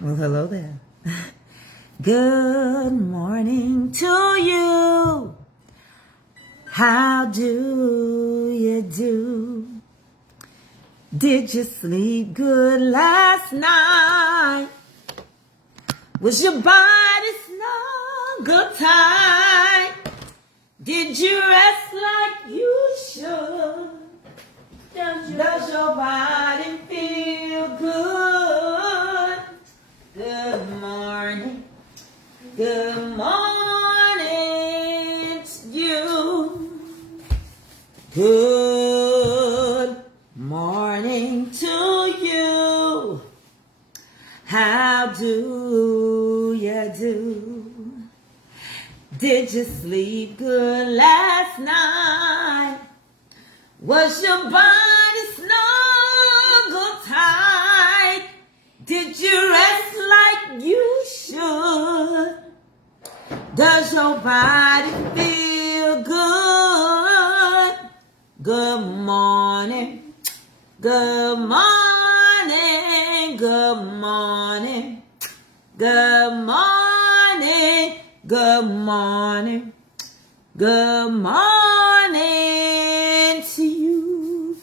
Well, hello there. Good morning to you. How do you do? Did you sleep good last night? Was your body snug or tight? Did you rest like you should? Does your body feel good? Good morning. Good morning to you. Good morning to you. How do you do? Did you sleep good last night? Was your body snug or tight? Did you rest like you should? Does your body feel good? Good morning. Good morning. Good morning. Good morning. Good morning. Good morning to you.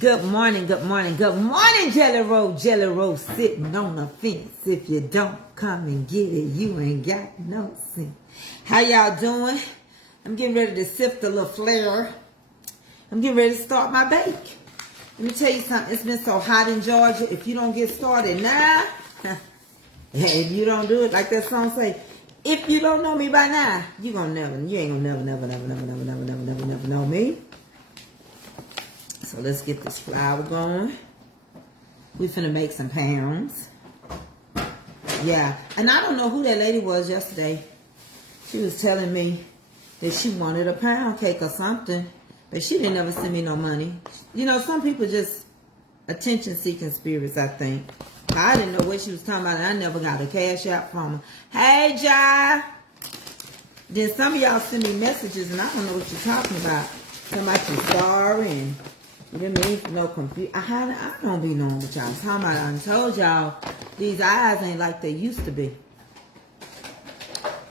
Good morning, good morning, good morning, Jelly Roll sitting on the fence. If you don't come and get it, you ain't got no sense. How y'all doing? I'm getting ready to sift a little flour. I'm getting ready to start my bake. Let me tell you something. It's been so hot in Georgia. If you don't get started now, if you don't do it like that song say, if you don't know me by now, you ain't gonna never know me. So let's get this flour going. We finna make some pounds. Yeah, and I don't know who that lady was yesterday. She was telling me that she wanted a pound cake or something, but she didn't ever send me no money. You know, some people just attention-seeking spirits, I think. I didn't know what she was talking about, and I never got a cash out from her. Hey, Jai. Then some of y'all send me messages, and I don't know what you're talking about. Somebody you're sorry, and you didn't mean for no confusion. I don't be knowing what y'all talking about. I told y'all these eyes ain't like they used to be.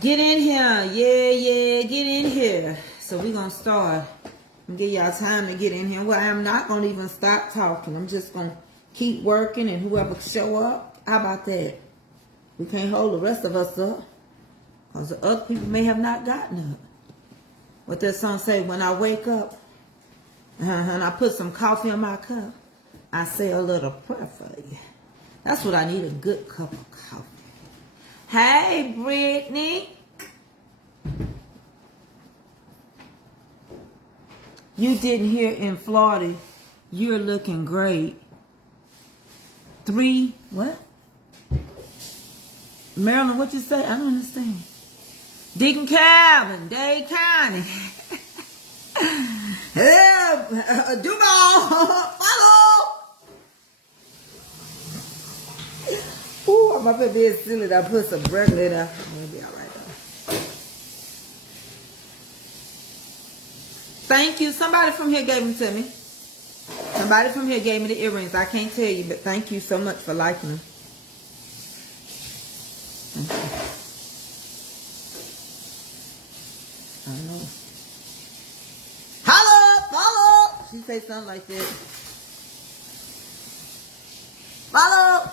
Get in here. Yeah, get in here. So we're going to start. And give y'all time to get in here. Well, I'm not going to even stop talking. I'm just going to keep working, and whoever show up, how about that? We can't hold the rest of us up, because the other people may have not gotten up. What that song say, when I wake up, and I put some coffee in my cup, I say a little prayer for you. That's what I need, a good cup of coffee. Hey, Brittany. You didn't hear in Florida, you're looking great. 3, what? Maryland, what you say? I don't understand. Deacon Calvin, Dade County. Duval, follow. Ooh, I'm up here being silly. I put some regular in there. It'll be all right though. Thank you. Somebody from here gave them to me. Somebody from here gave me the earrings. I can't tell you, but thank you so much for liking them. Thank you. I don't know. Follow. She say something like that. Follow.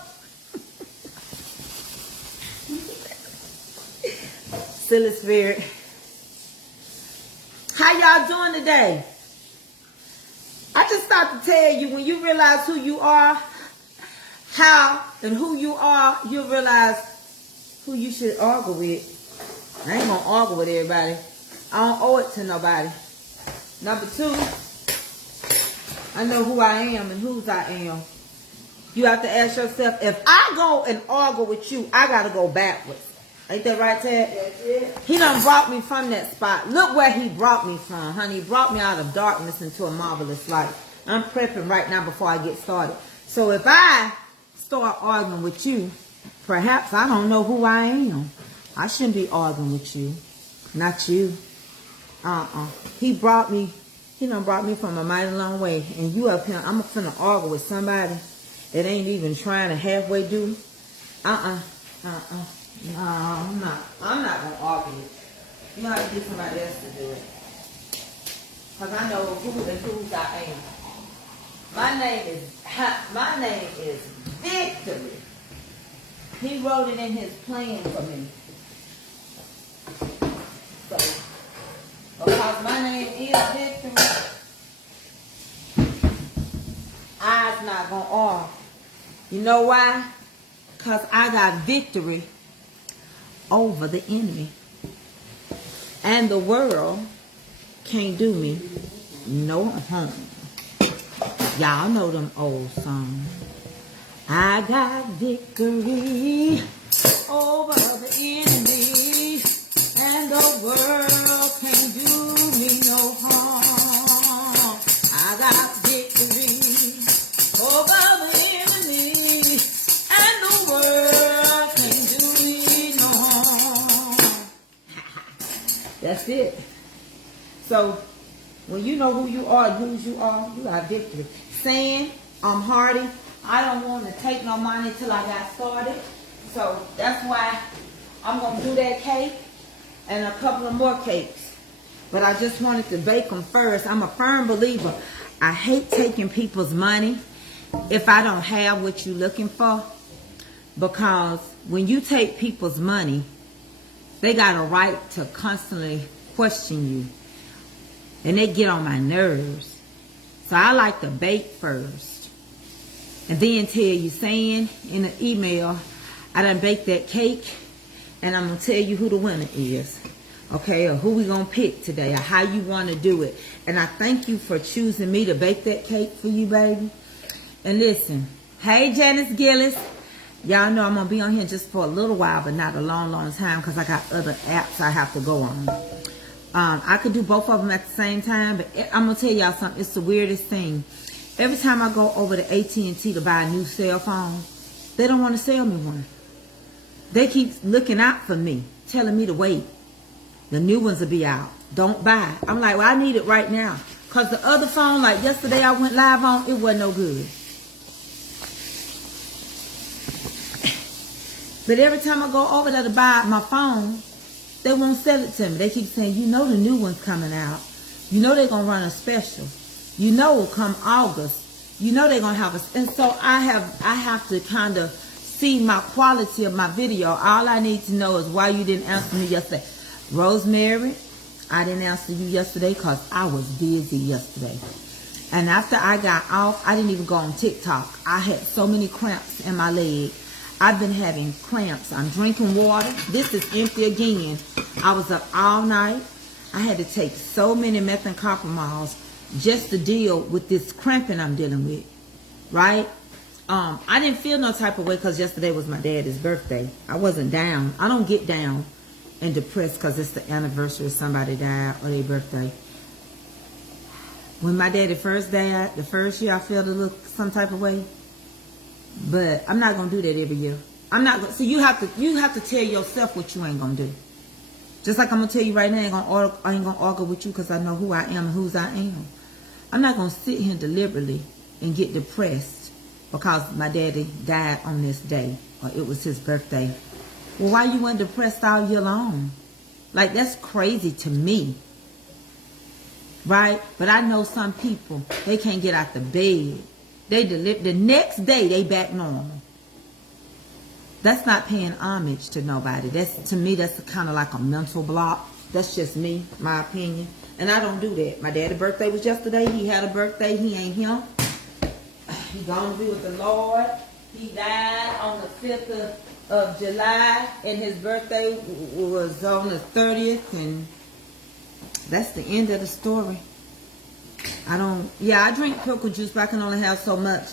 Silly spirit. How y'all doing today? I just thought to tell you, when you realize who you are, how and who you are, you'll realize who you should argue with. I ain't gonna argue with everybody. I don't owe it to nobody. Number 2, I know who I am and whose I am. You have to ask yourself, if I go and argue with you, I gotta go backwards. Ain't that right, Ted? Yes. He done brought me from that spot. Look where he brought me from, honey. He brought me out of darkness into a marvelous light. I'm prepping right now before I get started. So if I start arguing with you, perhaps I don't know who I am. I shouldn't be arguing with you. Not you. He brought me, he done brought me from a mighty long way. And you up here, I'm finna argue with somebody that ain't even trying to halfway do No, I'm not. I'm not gonna argue. You have to get somebody else to do it. Cause I know who and whose I am. My name is Victory. He wrote it in his plan for me. So, because my name is Victory, I's not gonna argue. You know why? Because I got victory over the enemy. And the world can't do me no harm. Y'all know them old songs. I got victory over the enemy. And the world can't do me no harm. I got victory over the enemy. And the world can't do me no harm. That's it. So, when you know who you are and whose you are, you got victory. Saying, I'm hardy. I don't want to take no money till I got started. So, that's why I'm going to do that cake and a couple of more cakes. But I just wanted to bake them first. I'm a firm believer. I hate taking people's money if I don't have what you're looking for. Because when you take people's money, they got a right to constantly question you. And they get on my nerves. So I like to bake first. And then tell you, saying in an email, I done baked that cake. And I'm going to tell you who the winner is. Okay, or who we going to pick today. Or how you want to do it. And I thank you for choosing me to bake that cake for you, baby. And listen. Hey, Janice Gillis. Y'all know I'm going to be on here just for a little while. But not a long, long time. Because I got other apps I have to go on. I could do both of them at the same time, but I'm going to tell y'all something. It's the weirdest thing. Every time I go over to AT&T to buy a new cell phone, they don't want to sell me one. They keep looking out for me, telling me to wait. The new ones will be out. Don't buy. I'm like, well, I need it right now. Because the other phone, like yesterday I went live on, it wasn't no good. But every time I go over there to buy my phone, they won't sell it to me. They keep saying, you know the new one's coming out. You know they're going to run a special. You know come August. You know they're going to have a... And so I have to kind of see my quality of my video. All I need to know is why you didn't answer me yesterday. Rosemary, I didn't answer you yesterday because I was busy yesterday. And after I got off, I didn't even go on TikTok. I had so many cramps in my leg. I've been having cramps. I'm drinking water. This is empty again. I was up all night. I had to take so many methamphetamines just to deal with this cramping I'm dealing with. Right? I didn't feel no type of way because yesterday was my daddy's birthday. I wasn't down. I don't get down and depressed because it's the anniversary of somebody died or their birthday. When my daddy first died, the first year I felt a little some type of way. But I'm not gonna do that every year. I'm not gonna. So you have to tell yourself what you ain't gonna do. Just like I'm gonna tell you right now, I ain't gonna argue with you because I know who I am and whose I am. I'm not gonna sit here deliberately and get depressed because my daddy died on this day or it was his birthday. Well, why you weren't depressed all year long? Like that's crazy to me, right? But I know some people they can't get out the bed. The next day they back normal. That's not paying homage to nobody. To me, that's kind of like a mental block. That's just me, my opinion. And I don't do that. My daddy's birthday was yesterday. He had a birthday. He ain't him. He gonna be with the Lord. He died on the 5th of July. And his birthday was on the 30th. And that's the end of the story. I drink pickle juice, but I can only have so much.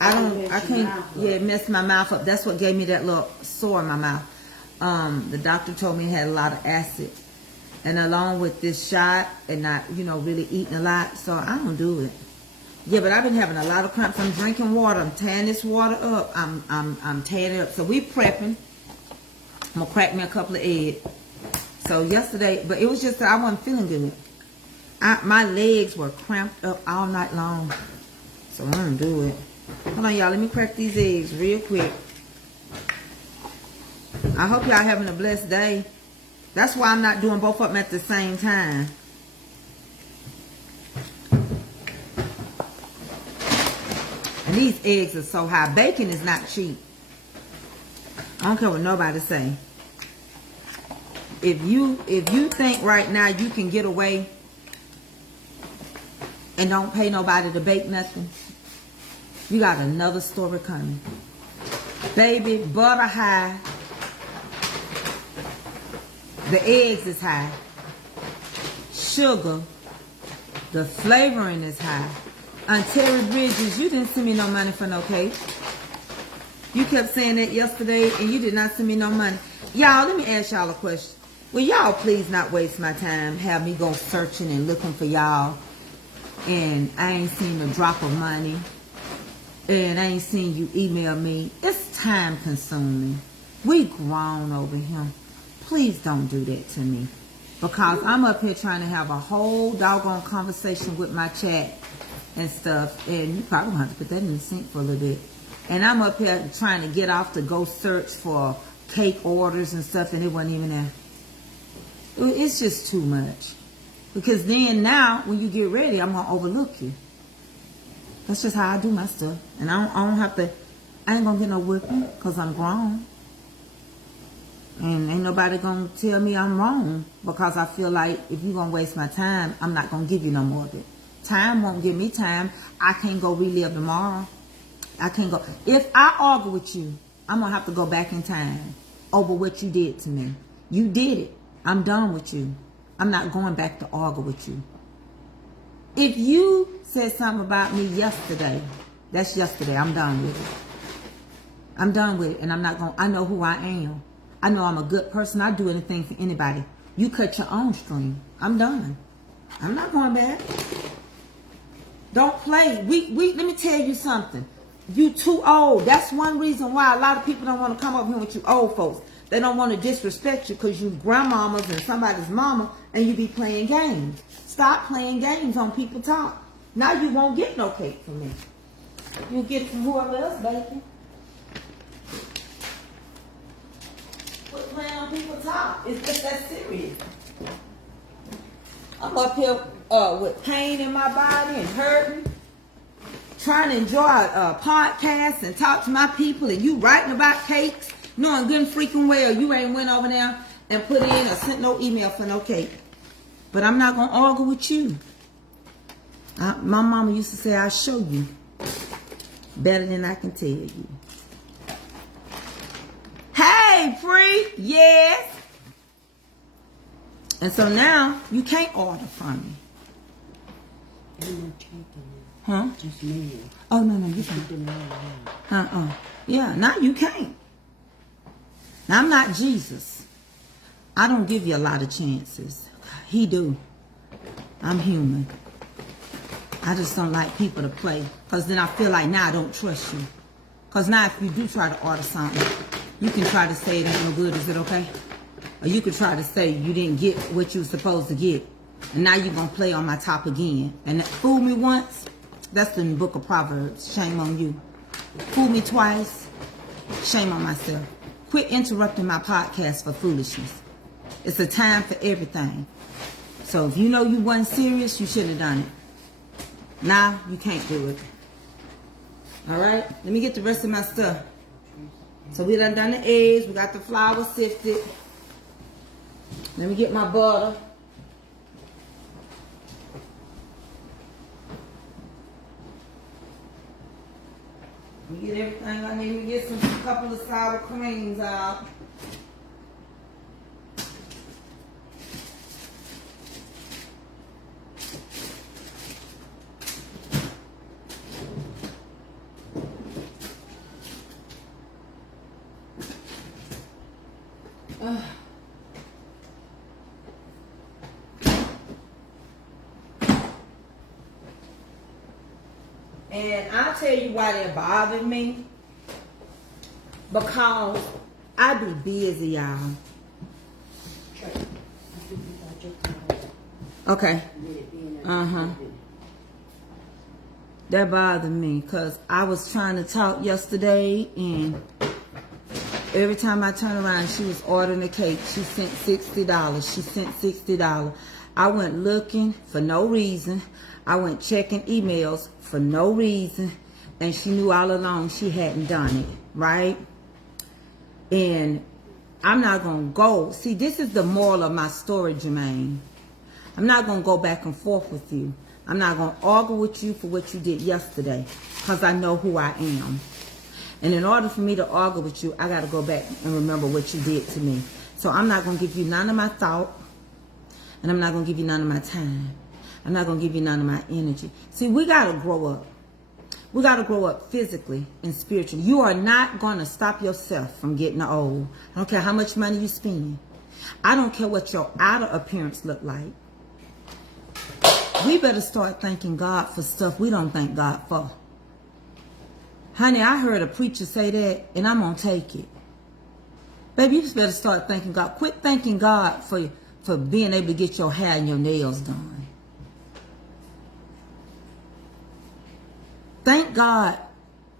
It messed my mouth up. That's what gave me that little sore in my mouth. The doctor told me it had a lot of acid. And along with this shot and not, really eating a lot. So I don't do it. Yeah, but I've been having a lot of cramps. I'm drinking water. I'm tearing this water up. I'm tearing it up. So we prepping. I'm going to crack me a couple of eggs. So yesterday, but it was just that I wasn't feeling good. My legs were cramped up all night long. So I don't do it. Hold on, y'all. Let me crack these eggs real quick. I hope y'all having a blessed day. That's why I'm not doing both of them at the same time. And these eggs are so high. Bacon is not cheap. I don't care what nobody say. If you think right now you can get away and don't pay nobody to bake nothing, you got another story coming. Baby, butter high. The eggs is high. Sugar. The flavoring is high. Aunt Terry Bridges, you didn't send me no money for no cake. You kept saying that yesterday and you did not send me no money. Y'all, let me ask y'all a question. Will y'all please not waste my time, have me go searching and looking for y'all, and I ain't seen a drop of money, and I ain't seen you email me. It's time consuming. We grown over here. Please don't do that to me. Because I'm up here trying to have a whole doggone conversation with my chat and stuff. And you probably gonna have to put that in the sink for a little bit. And I'm up here trying to get off to go search for cake orders and stuff, and it wasn't even there. It's just too much. Because then now, when you get ready, I'm gonna overlook you. That's just how I do my stuff. And I don't have to, I ain't gonna get no whipping because I'm grown. And ain't nobody gonna tell me I'm wrong, because I feel like if you're gonna waste my time, I'm not gonna give you no more of it. Time won't give me time. I can't go relive tomorrow. I can't go. If I argue with you, I'm gonna have to go back in time over what you did to me. You did it. I'm done with you. I'm not going back to argue with you. If you said something about me yesterday, that's yesterday. I'm done with it. I'm done with it, and I'm not going. I know who I am. I know I'm a good person. I'll do anything for anybody. You cut your own string. I'm done. I'm not going back. Don't play. Let me tell you something. You too old. That's one reason why a lot of people don't want to come up here with you old folks. They don't want to disrespect you because you grandmamas and somebody's mama, and you be playing games. Stop playing games on people talk. Now you won't get no cake from me. You'll get it from whoever else, baby. Quit playing on people talk. It's just that serious. I'm up here with pain in my body and hurting, trying to enjoy a podcast and talk to my people, and you writing about cakes, knowing good and freaking well you ain't went over there and put in or sent no email for no cake. But I'm not going to argue with you. My mama used to say, I'll show you better than I can tell you. Hey, Free. Yes. And so now you can't order from me. Huh? Just me. Oh, no, you can't. Yeah, now you can't. Now, I'm not Jesus. I don't give you a lot of chances. He do. I'm human. I just don't like people to play. Because then I feel like now I don't trust you. Because now if you do try to order something, you can try to say it ain't no good. Is it okay? Or you could try to say you didn't get what you were supposed to get. And now you're going to play on my top again. And fool me once, that's in the book of Proverbs. Shame on you. Fool me twice, shame on myself. Quit interrupting my podcast for foolishness. It's a time for everything. So if you know you wasn't serious, you should have done it. Now you can't do it. All right? Let me get the rest of my stuff. So we done the eggs. We got the flour sifted. Let me get my butter. Let me get everything I need. Let me get a couple of sour creams out. And I'll tell you why they bothered me. Because I be busy, y'all. Okay. That bothered me because I was trying to talk yesterday and Every time I turn around, she was ordering a cake. She sent $60. She sent $60. I went looking for no reason. I went checking emails for no reason. And she knew all along she hadn't done it, right? And I'm not going to go. See, this is the moral of my story, Jermaine. I'm not going to go back and forth with you. I'm not going to argue with you for what you did yesterday, because I know who I am. And in order for me to argue with you, I got to go back and remember what you did to me. So I'm not going to give you none of my thought, and I'm not going to give you none of my time. I'm not going to give you none of my energy. See, we got to grow up. We got to grow up physically and spiritually. You are not going to stop yourself from getting old. I don't care how much money you spend. I don't care what your outer appearance look like. We better start thanking God for stuff we don't thank God for. Honey, I heard a preacher say that, and I'm going to take it. Baby, you just better start thanking God. Quit thanking God for being able to get your hair and your nails done. Thank God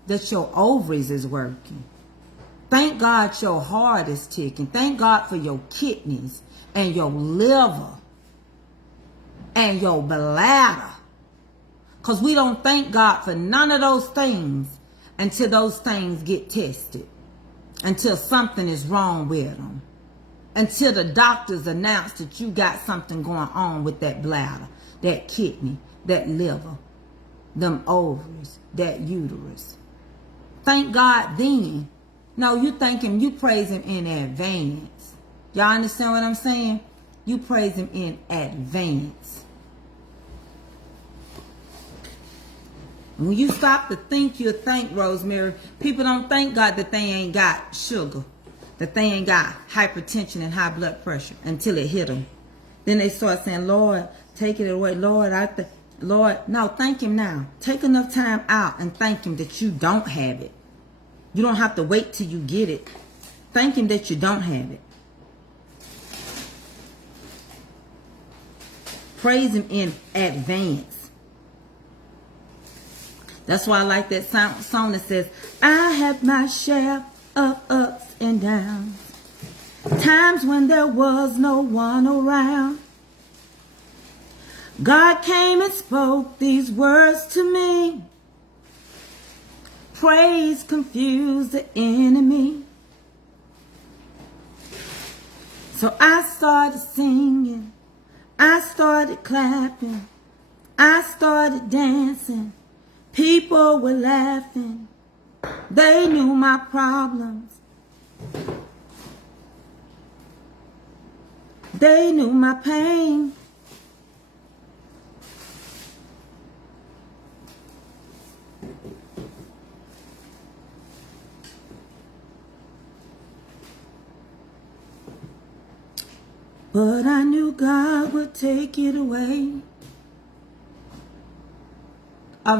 that your ovaries is working. Thank God your heart is ticking. Thank God for your kidneys and your liver and your bladder. Because we don't thank God for none of those things until those things get tested. Until something is wrong with them. Until the doctors announce that you got something going on with that bladder, that kidney, that liver, them ovaries, that uterus. Thank God then. No, you thank him, you praise him in advance. Y'all understand what I'm saying? You praise him in advance. When you stop to think, you'll thank, Rosemary. People don't thank God that they ain't got sugar, that they ain't got hypertension and high blood pressure until it hit them. Then they start saying, Lord, take it away. Lord, Lord, no, thank him now. Take enough time out and thank him that you don't have it. You don't have to wait till you get it. Thank him that you don't have it. Praise him in advance. That's why I like that song that says, I had my share of ups and downs. Times when there was no one around. God came and spoke these words to me. Praise confused the enemy. So I started singing. I started clapping. I started dancing. People were laughing. They knew my problems. They knew my pain. But I knew God would take it away.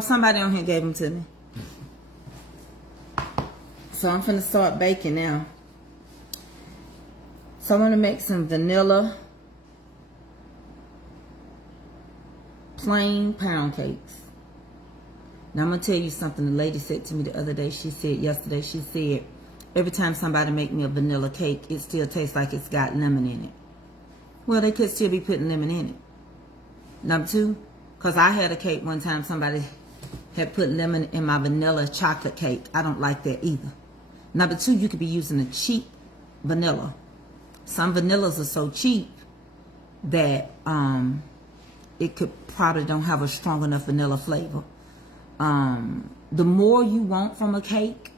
Somebody on here gave them to me. So I'm finna start baking now. So I'm gonna make some vanilla plain pound cakes. Now I'm gonna tell you something the lady said to me the other day. She said yesterday, she said, every time somebody make me a vanilla cake, it still tastes like it's got lemon in it. Well, they could still be putting lemon in it. Number two, because I had a cake one time, somebody had put lemon in my vanilla chocolate cake. I don't like that either. Number two, you could be using a cheap vanilla. Some vanillas are so cheap that it could probably don't have a strong enough vanilla flavor. The more you want from a cake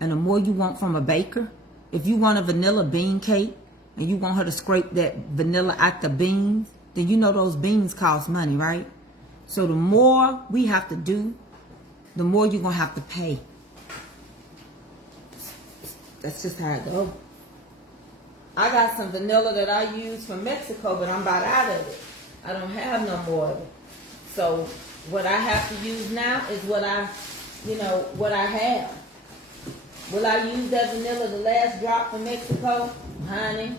and the more you want from a baker, if you want a vanilla bean cake and you want her to scrape that vanilla out the beans, then you know those beans cost money, right? So the more we have to do, the more you're going to have to pay. That's just how it goes. I got some vanilla that I use from Mexico, but I'm about out of it. I don't have no more of it. So what I have to use now is what I have. Will I use that vanilla, the last drop from Mexico? Honey,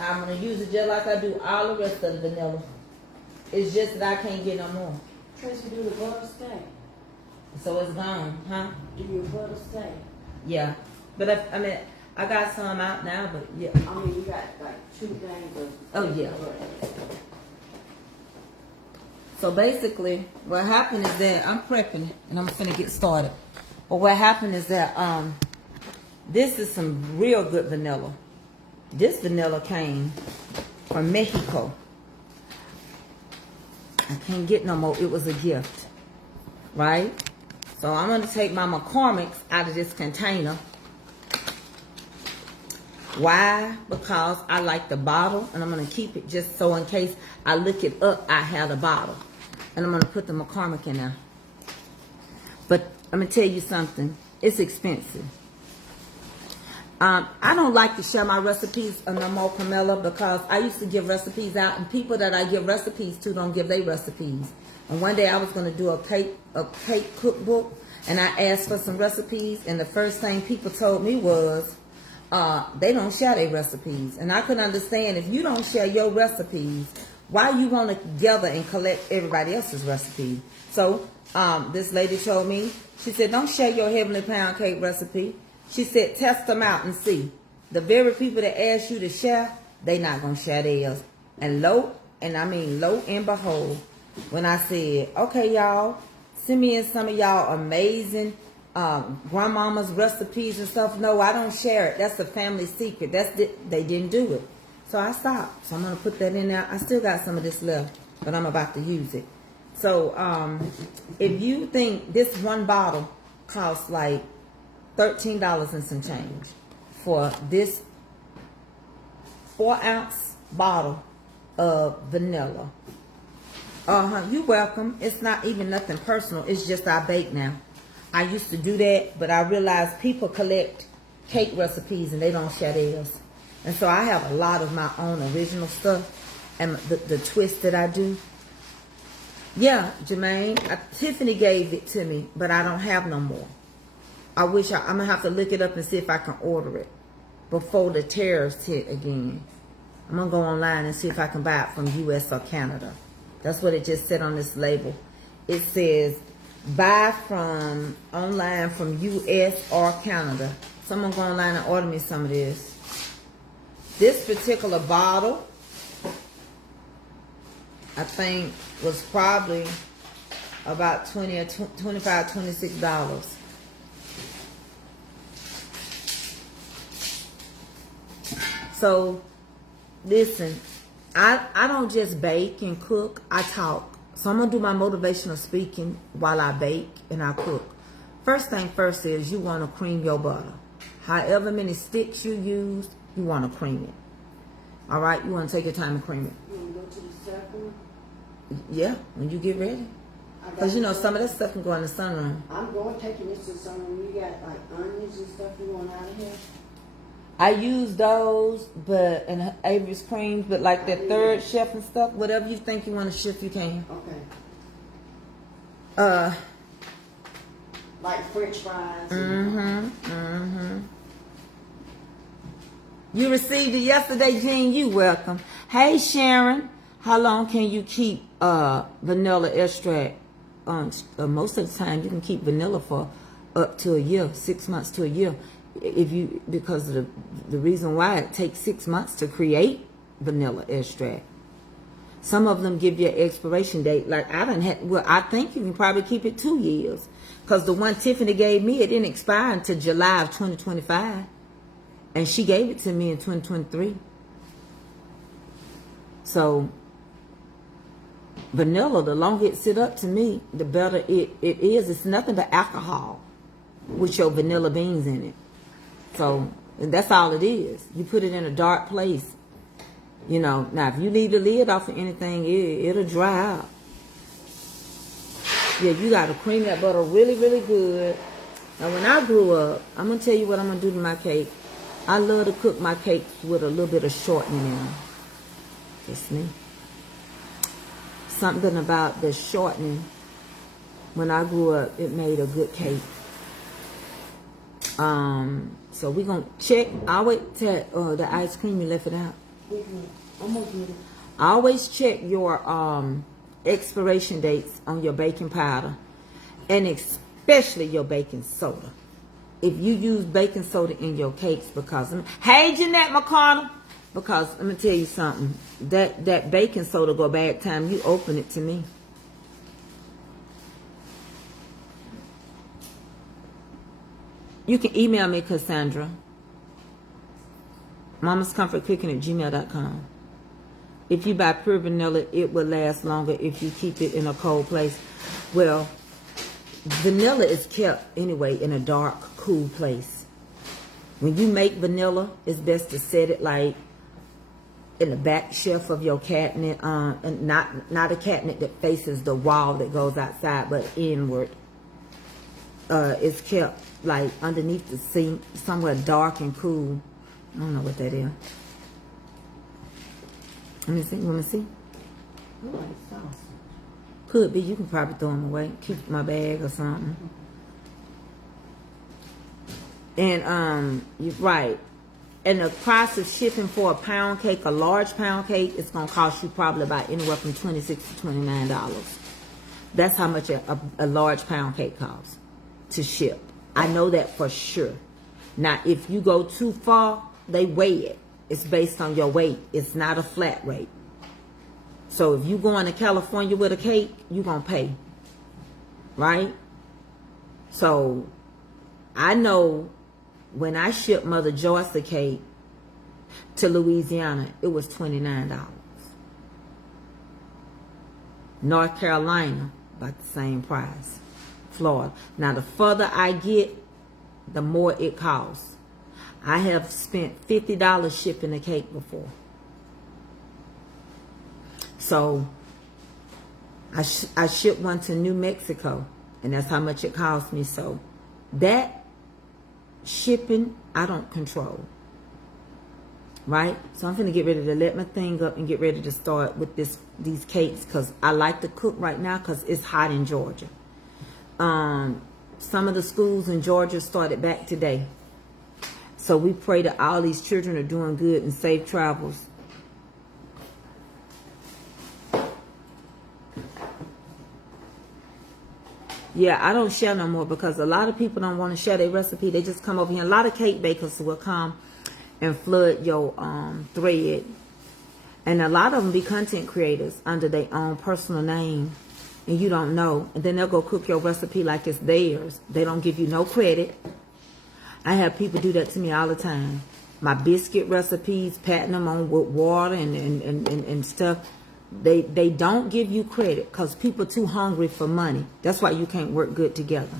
I'm going to use it just like I do all the rest of the vanilla. It's just that I can't get no more. Tracy, do the butter stay? So it's gone, huh? Do your butter stay? Yeah. But I mean, I got some out now, but yeah. I mean, you got like 2 things of... Oh, yeah. So basically, what happened is that I'm prepping and I'm finna get started. But what happened is that this is some real good vanilla. This vanilla came from Mexico. I can't get no more. It was a gift, right? So I'm gonna take my McCormick's out of this container. Why? Because I like the bottle, and I'm going to keep it just so in case I look it up, I have the bottle. And I'm going to put the McCormick in there. But I'm going to tell you something. It's expensive. I don't like to share my recipes no more, Camilla, because I used to give recipes out, and people that I give recipes to don't give their recipes. And one day I was going to do a cake cookbook, and I asked for some recipes, and the first thing people told me was, they don't share their recipes. And I could understand if you don't share your recipes, why you want to gather and collect everybody else's recipe. So this lady told me, she said, don't share your heavenly pound cake recipe. She said, test them out and see. The very people that ask you to share, they not going to share theirs. And lo and behold, when I said, okay, y'all, send me in some of y'all amazing grandmama's recipes and stuff. No, I don't share it. That's a family secret. They didn't do it. So I stopped. So I'm going to put that in there. I still got some of this left, but I'm about to use it. So if you think this one bottle costs like $13 and some change for this 4-ounce bottle of vanilla, you're welcome. It's not even nothing personal. It's just I bake now. I used to do that, but I realized people collect cake recipes and they don't share theirs. And so I have a lot of my own original stuff and the twist that I do. Yeah, Jermaine, Tiffany gave it to me, but I don't have no more. I'm going to have to look it up and see if I can order it before the tariffs hit again. I'm going to go online and see if I can buy it from U.S. or Canada. That's what it just said on this label. It says, buy from online from U.S. or Canada. So I'm going to go online and order me some of this. This particular bottle, I think, was probably about $20 or $25, $26. So, listen, I don't just bake and cook, I talk. So I'm going to do my motivational speaking while I bake and I cook. First thing first is you want to cream your butter. However many sticks you use, you want to cream it. All right? You want to take your time and cream it. You want to go to the circle? Yeah, when you get ready. Because, you know, some of that stuff can go in the sunroom. I'm going taking this to the sunroom. You got, like, onions and stuff you want out of here? I use those, but and Avery's creams, but like that third chef and stuff, whatever you think you want to shift, you can. Okay. Like French fries. You received it yesterday, Jean. You welcome. Hey, Sharon. How long can you keep vanilla extract? Most of the time, you can keep vanilla for up to a year, 6 months to a year. Because of the reason why it takes 6 months to create vanilla extract. Some of them give you an expiration date. Like I think you can probably keep it 2 years. Because the one Tiffany gave me, it didn't expire until July of 2025. And she gave it to me in 2023. So, vanilla, the longer it sit up to me, the better it is. It's nothing but alcohol with your vanilla beans in it. So, and that's all it is. You put it in a dark place. You know, now if you leave the lid off of anything, it'll dry out. Yeah, you got to cream that butter really, really good. Now, when I grew up, I'm going to tell you what I'm going to do to my cake. I love to cook my cakes with a little bit of shortening in them. Just me. Something about the shortening, when I grew up, it made a good cake. So we're going to check. I'll wait till the ice cream, you left it out. I'm going to get it. I always check your expiration dates on your baking powder. And especially your baking soda. if you use baking soda in your cakes, because hey Jeanette McConnell, because let me tell you something, that baking soda go bad time you open it to me. You can email me, Cassandra, mamascomfortcooking@gmail.com. If you buy pure vanilla, it will last longer if you keep it in a cold place. Well, vanilla is kept anyway in a dark, cool place. When you make vanilla, it's best to set it like in the back shelf of your cabinet, and not a cabinet that faces the wall that goes outside, but inward. It's kept like underneath the sink, somewhere dark and cool. I don't know what that is. Let me see. You want to see? Look like sausage. Could be. You can probably throw them away. Keep my bag or something. And you're right. And the price of shipping for a pound cake, a large pound cake, it's gonna cost you probably about anywhere from $26 to $29. That's how much a large pound cake costs to ship. I know that for sure. Now, if you go too far, they weigh it. It's based on your weight. It's not a flat rate. So if you going to California with a cake, you're going to pay. Right? So I know when I shipped Mother Joyce a cake to Louisiana, it was $29. North Carolina, about the same price. Florida. Now, the further I get, the more it costs. I have spent $50 shipping a cake before. So, I shipped one to New Mexico, and that's how much it cost me. So, that shipping, I don't control. Right? So, I'm going to get ready to let my thing up and get ready to start with these cakes, because I like to cook right now because it's hot in Georgia. Some of the schools in Georgia started back today. So we pray that all these children are doing good and safe travels. Yeah, I don't share no more because a lot of people don't want to share their recipe. They just come over here. A lot of cake bakers will come and flood your thread. And a lot of them be content creators under their own personal name. And you don't know. And then they'll go cook your recipe like it's theirs. They don't give you no credit. I have people do that to me all the time. My biscuit recipes, patting them on with water and stuff. They don't give you credit because people are too hungry for money. That's why you can't work good together.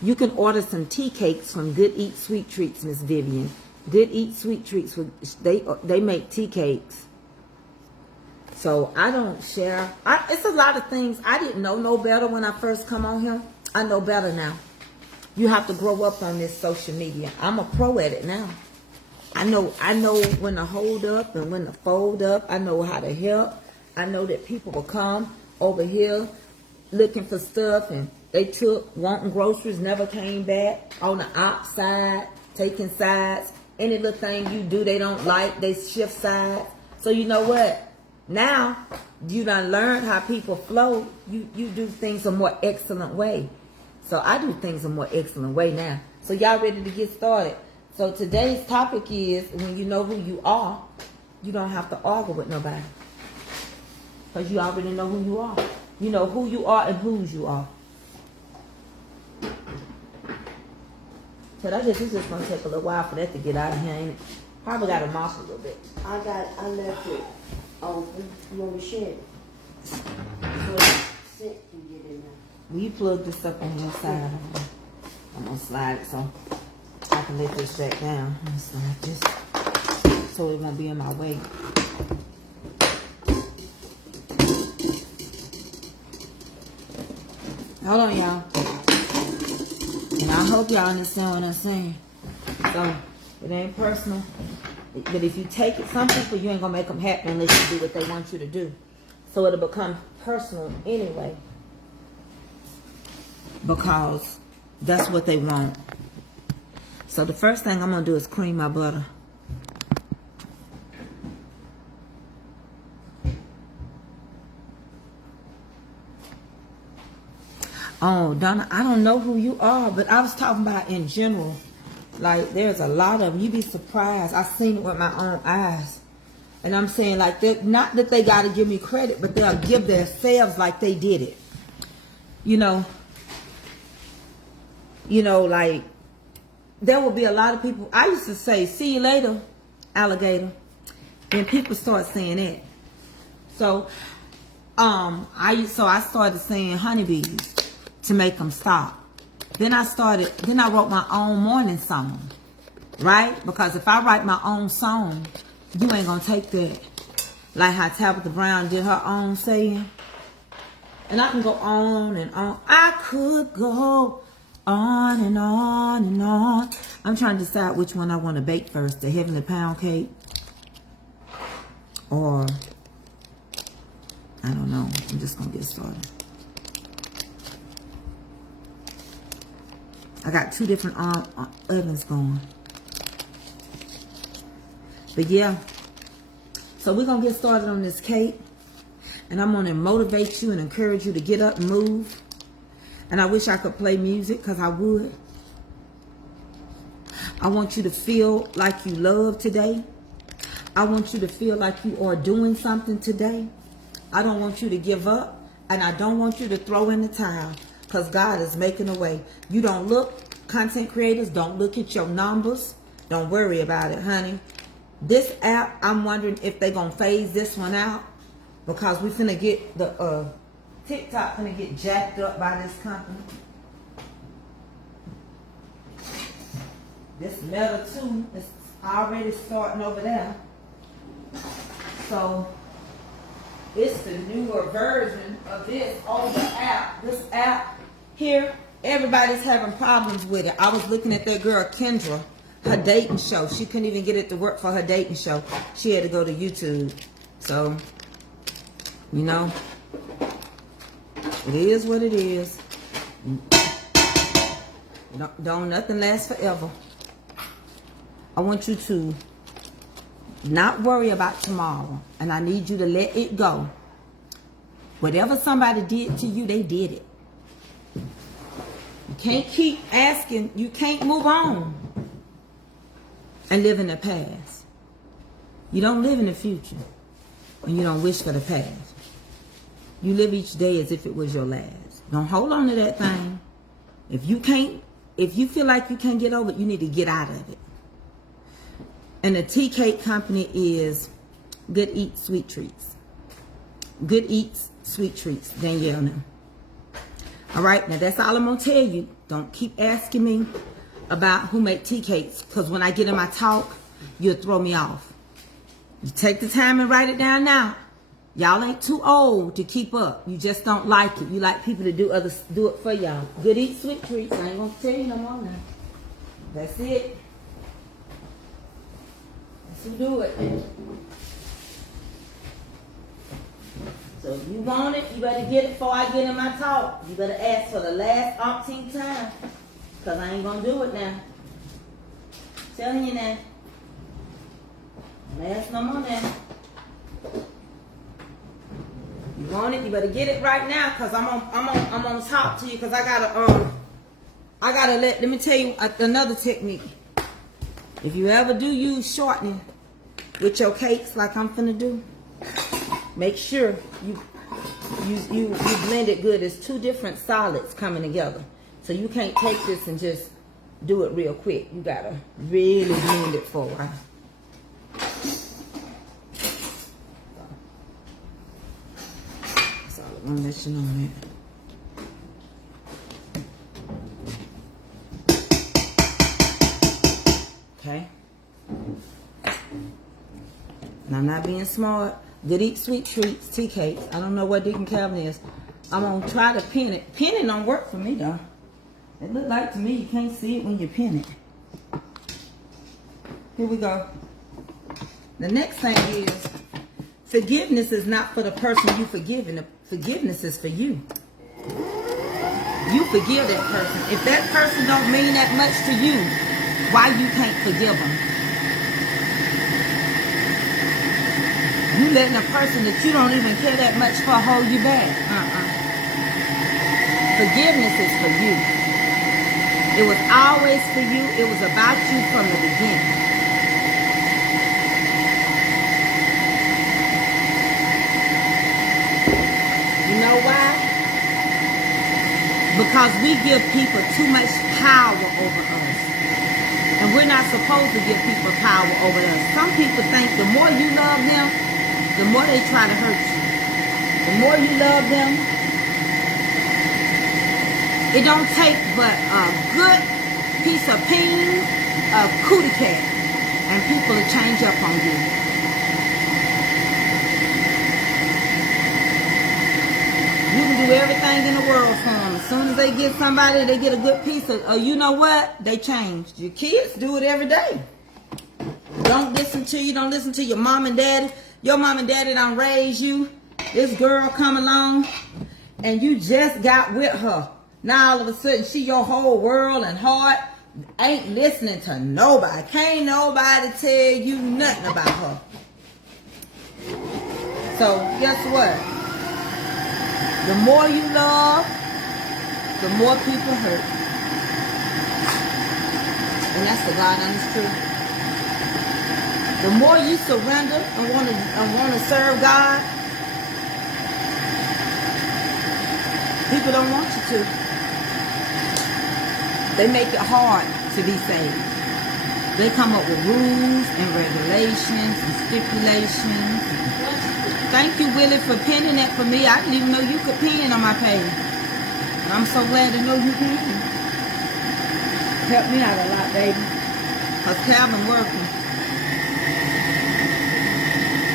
You can order some tea cakes from Good Eat Sweet Treats, Miss Vivian. Good Eat Sweet Treats, they make tea cakes. So I don't share. It's a lot of things. I didn't know no better when I first come on here. I know better now. You have to grow up on this social media. I'm a pro at it now. I know when to hold up and when to fold up. I know how to help. I know that people will come over here looking for stuff and they took wanting groceries, never came back. On the outside, taking sides. Any little thing you do they don't like, they shift sides. So you know what? Now, you done learned how people flow. You do things a more excellent way. So I do things a more excellent way now. So y'all ready to get started? So today's topic is when you know who you are, you don't have to argue with nobody. Because you already know who you are. You know who you are and whose you are. So I guess it's just going to take a little while for that to get out of here, ain't it? Probably got to mop a little bit. I left it open. You want me to share it? So scent can get in there. Will you plug this up on your side? I'm going to slide it so I can let this back down. I'm going to slide this so it won't be in my way. Hold on, y'all. And I hope y'all understand what I'm saying. So, it ain't personal. But if you take it, some people, you ain't going to make them happy unless you do what they want you to do. So it'll become personal anyway. Because that's what they want. So the first thing I'm going to do is cream my butter. Oh, Donna, I don't know who you are, but I was talking about in general. Like, there's a lot of them. You'd be surprised. I seen it with my own eyes. And I'm saying, like, not that they got to give me credit, but they'll give themselves like they did it. You know, like, there will be a lot of people. I used to say, see you later, alligator. And people start saying that. So, I started saying honeybees to make them stop. Then I wrote my own morning song, right? Because if I write my own song, you ain't gonna take that. Like how Tabitha Brown did her own saying. And I can go on and on. I could go on and on and on. I'm trying to decide which one I want to bake first. The Heavenly Pound Cake. Or, I don't know. I'm just going to get started. I got 2 different ovens going. But yeah. So we're going to get started on this cake. And I'm going to motivate you and encourage you to get up and move. And I wish I could play music, because I would. I want you to feel like you love today. I want you to feel like you are doing something today. I don't want you to give up. And I don't want you to throw in the towel, because God is making a way. You don't look, content creators, don't look at your numbers. Don't worry about it, honey. This app, I'm wondering if they're going to phase this one out, because we finna get the TikTok finna get jacked up by this company. This Meta 2 is already starting over there. So it's the newer version of this older app. This app here, everybody's having problems with it. I was looking at that girl Kendra, her dating show. She couldn't even get it to work for her dating show. She had to go to YouTube. So, you know, it is what it is. Don't nothing last forever. I want you to not worry about tomorrow. And I need you to let it go. Whatever somebody did to you, they did it. You can't keep asking. You can't move on and live in the past. You don't live in the future. And you don't wish for the past. You live each day as if it was your last. Don't hold on to that thing. If you feel like you can't get over it, you need to get out of it. And the tea cake company is Good Eats Sweet Treats. Good Eats Sweet Treats. Danielle now. All right, now that's all I'm going to tell you. Don't keep asking me about who make tea cakes, because when I get in my talk, you'll throw me off. You take the time and write it down now. Y'all ain't too old to keep up. You just don't like it. You like people to do it for y'all. Good Eats Sweet Treats. I ain't going to tell you no more now. That's it. That's who do it. So if you want it, you better get it before I get in my talk. You better ask for the last umpteenth time, because I ain't going to do it now. Telling you now. Don't ask no more now. You want it, you better get it right now, because I'm on talk to you, because I gotta let me tell you another technique. If you ever do use shortening with your cakes like I'm finna do, make sure you blend it good. It's 2 different solids coming together. So you can't take this and just do it real quick. You gotta really blend it for a while. That's all I'm gonna let you know, man. Okay? And I'm not being smart. Good Eat Sweet Treats, tea cakes. I don't know what Deacon Calvin is. I'm going to try to pin it. Pinning don't work for me, though. It look like to me you can't see it when you pin it. Here we go. The next thing is, forgiveness is not for the person you forgiving. Forgiveness is for you. You forgive that person. If that person don't mean that much to you, why you can't forgive them? You letting a person that you don't even care that much for hold you back. Forgiveness is for you. It was always for you. It was about you from the beginning. You know why? Because we give people too much power over us. And we're not supposed to give people power over us. Some people think the more you love them, the more they try to hurt you. The more you love them, it don't take but a good piece of peen, a cootie cat, and people will change up on you. You can do everything in the world for them. As soon as they get somebody, they get a good piece of, you know what? They change. Your kids do it every day. Don't listen to you. Don't listen to your mom and daddy. Your mom and daddy done raised you. This girl come along, and you just got with her. Now all of a sudden, she your whole world and heart. Ain't listening to nobody. Can't nobody tell you nothing about her. So guess what? The more you love, the more people hurt. And that's the God honest truth. The more you surrender and want to serve God, people don't want you to. They make it hard to be saved. They come up with rules and regulations and stipulations. Thank you, Willie, for pinning that for me. I didn't even know you could pin on my page. And I'm so glad to know you can. Help me out a lot, baby. Because Calvin working.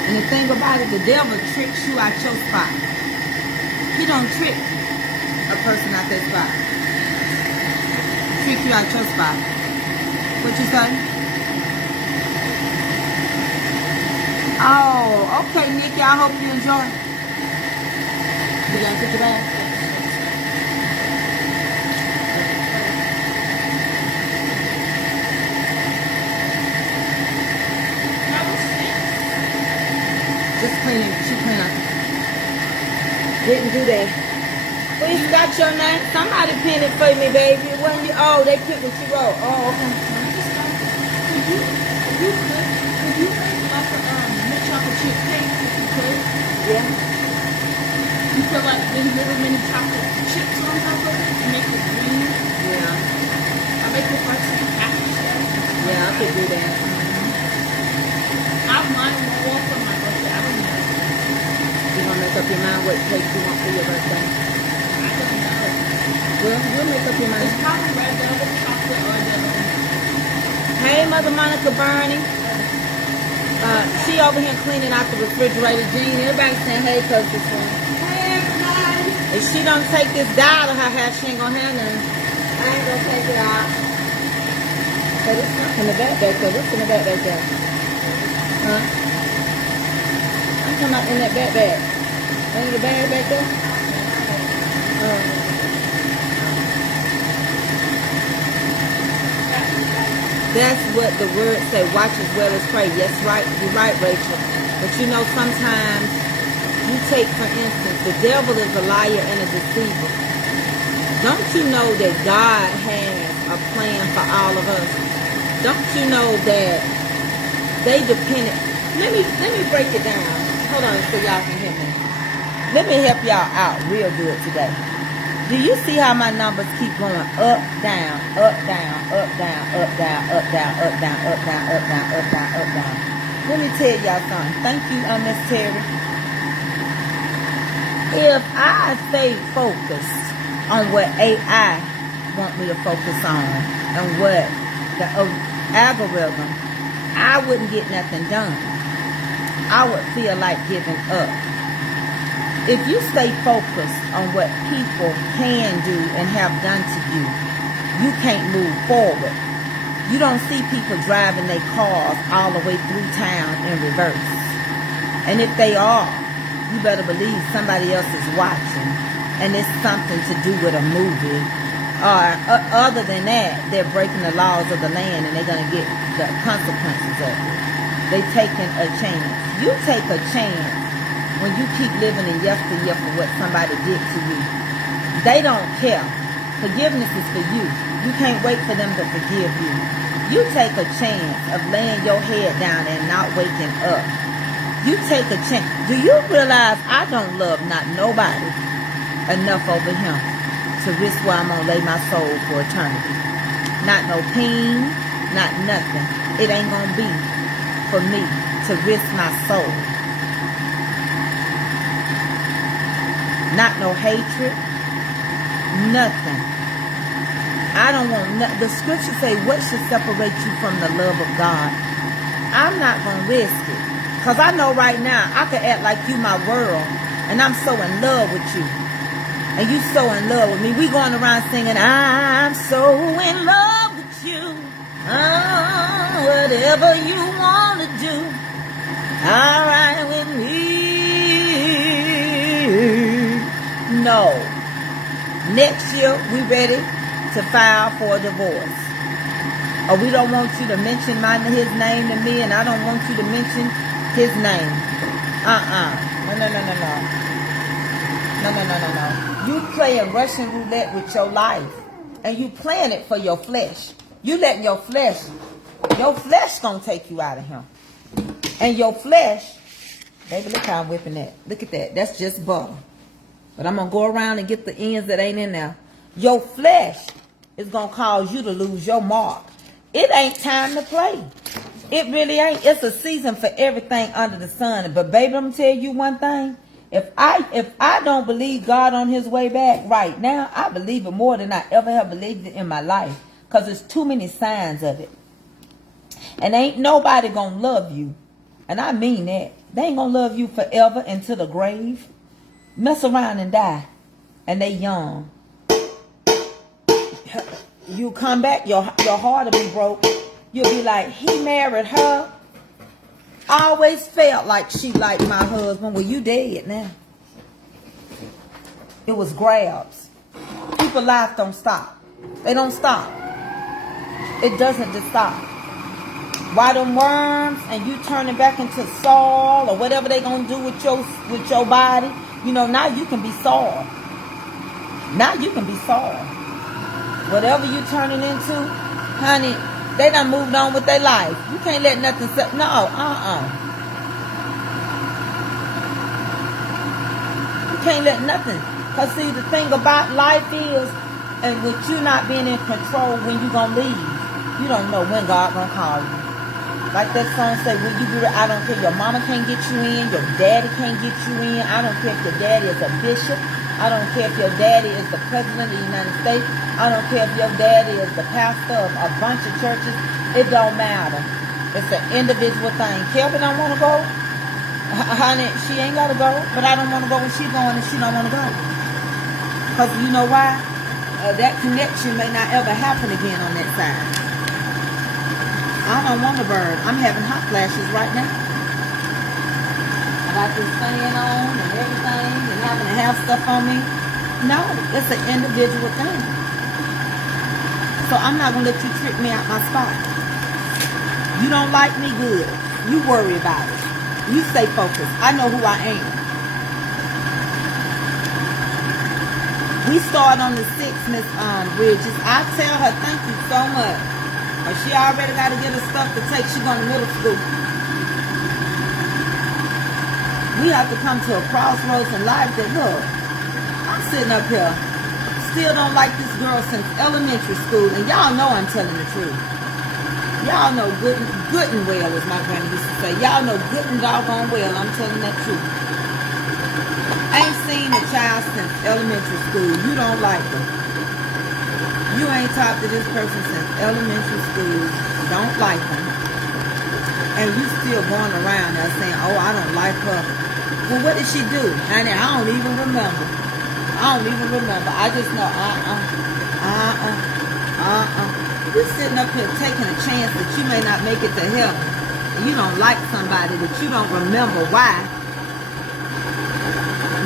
And the thing about it, the devil tricks you out your spot. He don't trick a person out their spot. Trick you out your spot. What you say? Oh, okay, Nikki. I hope you enjoy. You gotta take it back. Just clean it. She clean up. Didn't do that. Please got your name. Somebody pinned it for me, baby. It wasn't you. Oh, they picked what you wrote. Oh, okay. Could you make like a mint chocolate chip cake if you could? Yeah. You put like little mini chocolate chips on top of it and make it green. Yeah. I make it like some apple stuff. Yeah, I could do that. I might want for my birthday. I don't know. You gonna make up your mind what cake you want for your birthday? I don't know. We'll make up your mind. It's probably red velvet chocolate or the. Hey, Mother Monica Bernie. She over here cleaning out the refrigerator. Jean, everybody saying hey, cause this one. Hey, everybody. If she don't take this dye out of her hair, she ain't gonna have none. I ain't gonna take it out. Hey, this stuff in the back there. What's in the back there? Huh? I'm talking about in that bag. Ain't the bag back there? That's what the word say, watch as well as pray. Yes, right, you're right, Rachel. But you know, sometimes you take, for instance, the devil is a liar and a deceiver. Don't you know that God has a plan for all of us? Don't you know that they depended? Let me break it down. Hold on so y'all can hear me. Let me help y'all out real good today. Do you see how my numbers keep going up, down, up, down, up, down, up, down, up, down, up, down, up, down, up, down, up, down, up, down? Let me tell y'all something. Thank you, Miss Terry. If I stay focused on what AI want me to focus on and what the algorithm, I wouldn't get nothing done. I would feel like giving up. If you stay focused on what people can do and have done to you, you can't move forward. You don't see people driving their cars all the way through town in reverse. And if they are, you better believe somebody else is watching. And it's something to do with a movie. Or other than that, they're breaking the laws of the land and they're going to get the consequences of it. They're taking a chance. You take a chance when you keep living in yesteryear for what somebody did to you. They don't care. Forgiveness is for you. You can't wait for them to forgive you. You take a chance of laying your head down and not waking up. You take a chance. Do you realize I don't love not nobody enough over him to risk where I'm going to lay my soul for eternity? Not no pain, not nothing. It ain't going to be for me to risk my soul. Not no hatred, nothing. I don't want nothing. The scriptures say, what should separate you from the love of God? I'm not going to risk it. Because I know right now, I could act like you my world, and I'm so in love with you. And you so in love with me. We going around singing, I'm so in love with you. Oh, whatever you want to do, all right with me. No. Next year, we ready to file for a divorce. Or we don't want you to mention his name to me, and I don't want you to mention his name. No. You playing Russian roulette with your life. And you playing it for your flesh. You letting your flesh gonna take you out of him. And your flesh, baby, look how I'm whipping that. Look at that. That's just butter. But I'm gonna go around and get the ends that ain't in there. Your flesh is gonna cause you to lose your mark. It ain't time to play. It really ain't. It's a season for everything under the sun. But baby, I'm gonna tell you one thing. If I don't believe God on his way back right now, I believe it more than I ever have believed it in my life. Because there's too many signs of it. And ain't nobody gonna love you. And I mean that. They ain't gonna love you forever into the grave. Mess around and die. And they young. You come back, your heart will be broke. You'll be like, he married her. I always felt like she liked my husband. Well, you dead now. It was grabs. People's life don't stop. They don't stop. It doesn't just stop. Why them worms and you turning back into Saul or whatever they gonna do with your body? You know, now you can be Saul. Now you can be Saul. Whatever you turning into, honey, they done moved on with their life. You can't let nothing set. No, You can't let nothing. Because see, the thing about life is, and with you not being in control when you gonna leave, you don't know when God gonna call you. Like that song say, when you do it, I don't care. Your mama can't get you in. Your daddy can't get you in. I don't care if your daddy is a bishop. I don't care if your daddy is the president of the United States. I don't care if your daddy is the pastor of a bunch of churches. It don't matter. It's an individual thing. Kelvin don't want to go. Honey, she ain't got to go. But I don't want to go when she's going and she don't want to go. Because you know why? That connection may not ever happen again on that side. I don't want to burn. I'm having hot flashes right now. I got this fan on and everything and having to have stuff on me. No, it's an individual thing. So I'm not going to let you trick me out my spot. You don't like me, good. You worry about it. You stay focused. I know who I am. We start on the 6th, Miss Bridges. I tell her thank you so much. She already got to get her stuff to take. She going to middle school. We have to come to a crossroads in life that, look, I'm sitting up here, still don't like this girl since elementary school, and y'all know I'm telling the truth. Y'all know good and well, as my granny used to say. Y'all know good and doggone well I'm telling that truth. I ain't seen a child since elementary school. You don't like her. You ain't talked to this person since elementary school. Don't like them. And you still going around there saying, oh, I don't like her. Well, what did she do? Honey, I don't even remember. I just know, You're sitting up here taking a chance that you may not make it to heaven. And you don't like somebody that you don't remember why.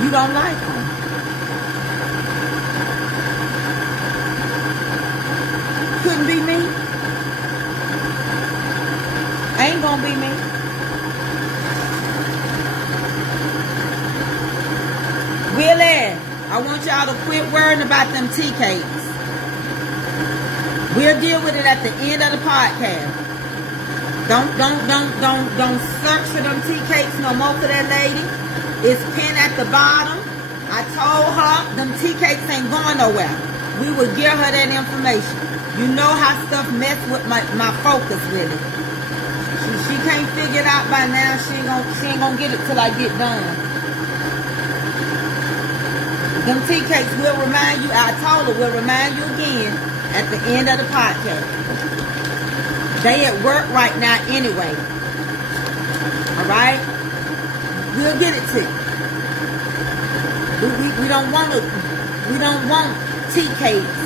You don't like them. Couldn't be me. Ain't gonna be me. Willie, I want y'all to quit worrying about them tea cakes. We'll deal with it at the end of the podcast. Don't search for them tea cakes no more for that lady. It's pinned at the bottom. I told her them tea cakes ain't going nowhere. We will give her that information. You know how stuff mess with my focus really. She can't figure it out by now. She ain't gonna get it till I get done. Them tea cakes will remind you. I told her we'll remind you again at the end of the podcast. They at work right now anyway. Alright? We'll get it to you. We don't want tea cakes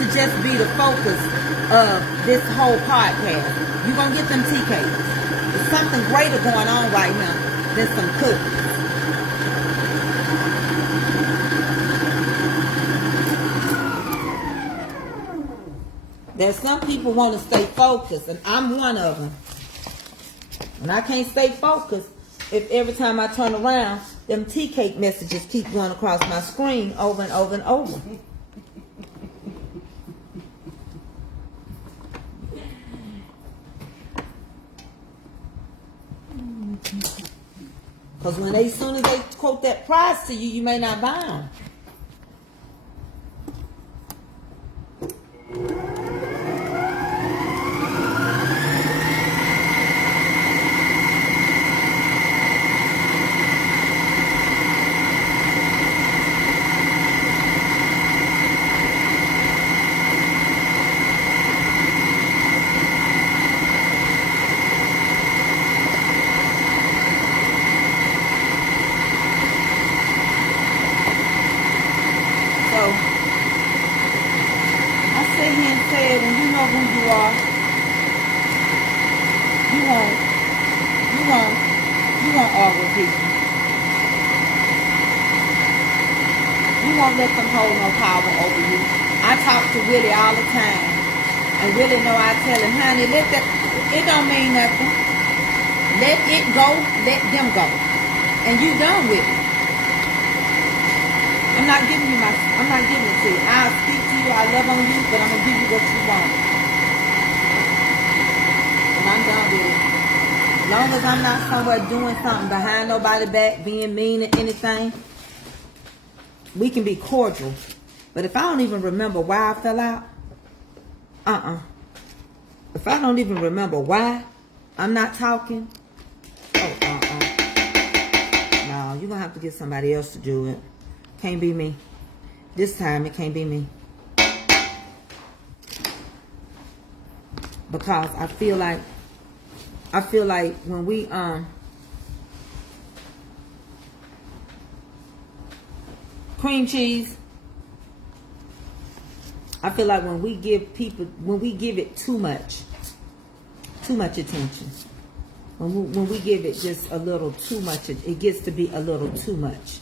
to just be the focus of this whole podcast. You're gonna get them tea cakes. There's something greater going on right now than some cookies. There's some people want to stay focused, and I'm one of them. And I can't stay focused if every time I turn around, them tea cake messages keep going across my screen over and over and over. Because as soon as they quote that price to you, you may not buy them. Let them hold no power over you. I talk to Willie all the time, and Willie know I tell him, honey, it don't mean nothing. Let it go, let them go, and you done with it. I'm not giving it to you. I'll speak to you, I love on you, but I'm gonna give you what you want, and I'm done with it. As long as I'm not somewhere doing something behind nobody's back, being mean or anything, we can be cordial. But if I don't even remember why I fell out, if I don't even remember why I'm not talking, no, you're gonna have to get somebody else to do it. Can't be me. This time it can't be me. Because I feel like when we cream cheese, I feel like when we give it too much attention, when we give it just a little too much, it gets to be a little too much.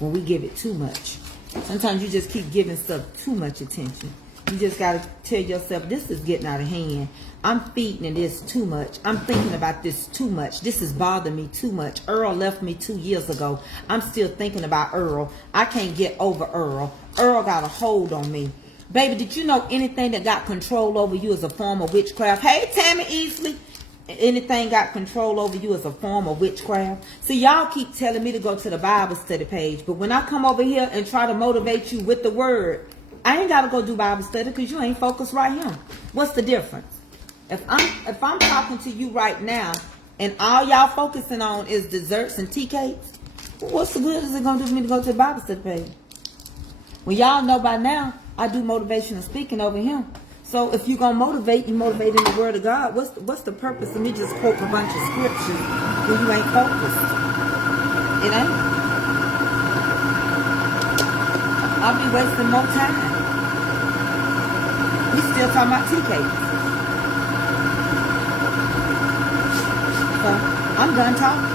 When we give it too much, sometimes you just keep giving stuff too much attention. You just got to tell yourself, this is getting out of hand. I'm feeding this too much. I'm thinking about this too much. This is bothering me too much. Earl left me 2 years ago. I'm still thinking about Earl. I can't get over Earl. Earl got a hold on me. Baby, did you know anything that got control over you is a form of witchcraft? Hey, Tammy Easley. Anything got control over you is a form of witchcraft. See, y'all keep telling me to go to the Bible study page. But when I come over here and try to motivate you with the word, I ain't got to go do Bible study because you ain't focused right here. What's the difference? If I'm talking to you right now and all y'all focusing on is desserts and tea cakes, what's the good is it going to do for me to go to the Bible study page? Well, y'all know by now I do motivational speaking over here. So if you're going to motivate, you motivate in the Word of God. What's the purpose of me just quoting a bunch of scriptures when you ain't focused? It ain't. I'll be wasting more time. We still talking about tea cakes. So I'm done talking.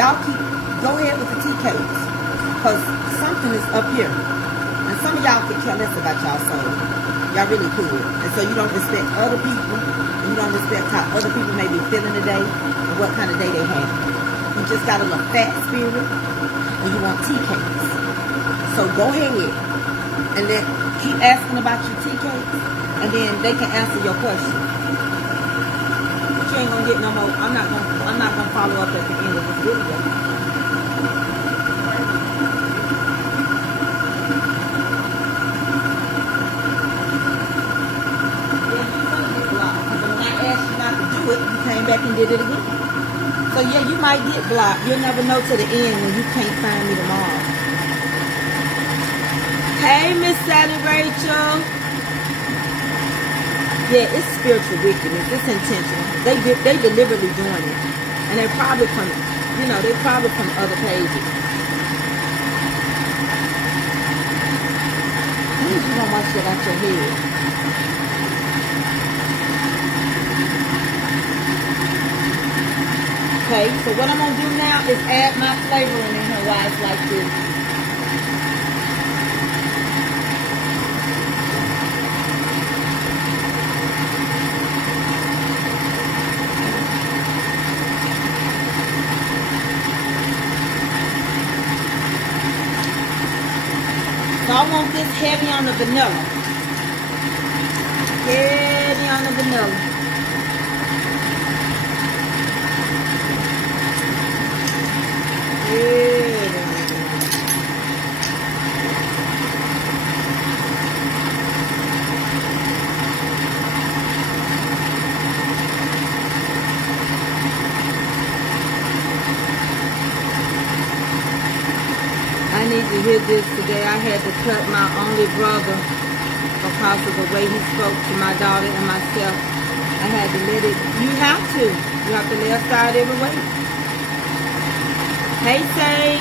Y'all go ahead with the tea cakes. Because something is up here. And some of y'all could care less about y'all soul. Y'all really could. And so you don't respect other people. And you don't respect how other people may be feeling today. And what kind of day they have. You just got a little fat spirit. And you want tea cakes. So go ahead and then keep asking about your tea cakes, and then they can answer your question. But you ain't gonna get no more. I'm not gonna follow up at the end of this video. You came back and did it again. So yeah, you might get blocked. You'll never know to the end when you can't find me tomorrow. Hey, Miss Sally Rachel. Yeah, it's spiritual wickedness. It's intentional. They deliberately doing it, and they're probably from, they're probably from other pages. You don't want to get out your head. Okay, so what I'm going to do now is add my flavoring in here while it's like this. So I want this heavy on the vanilla. Heavy on the vanilla. I need to hear this today. I had to cut my only brother because of the way he spoke to my daughter and myself. I had to let it. You have to. You have to lay aside every weight. Hey, Say.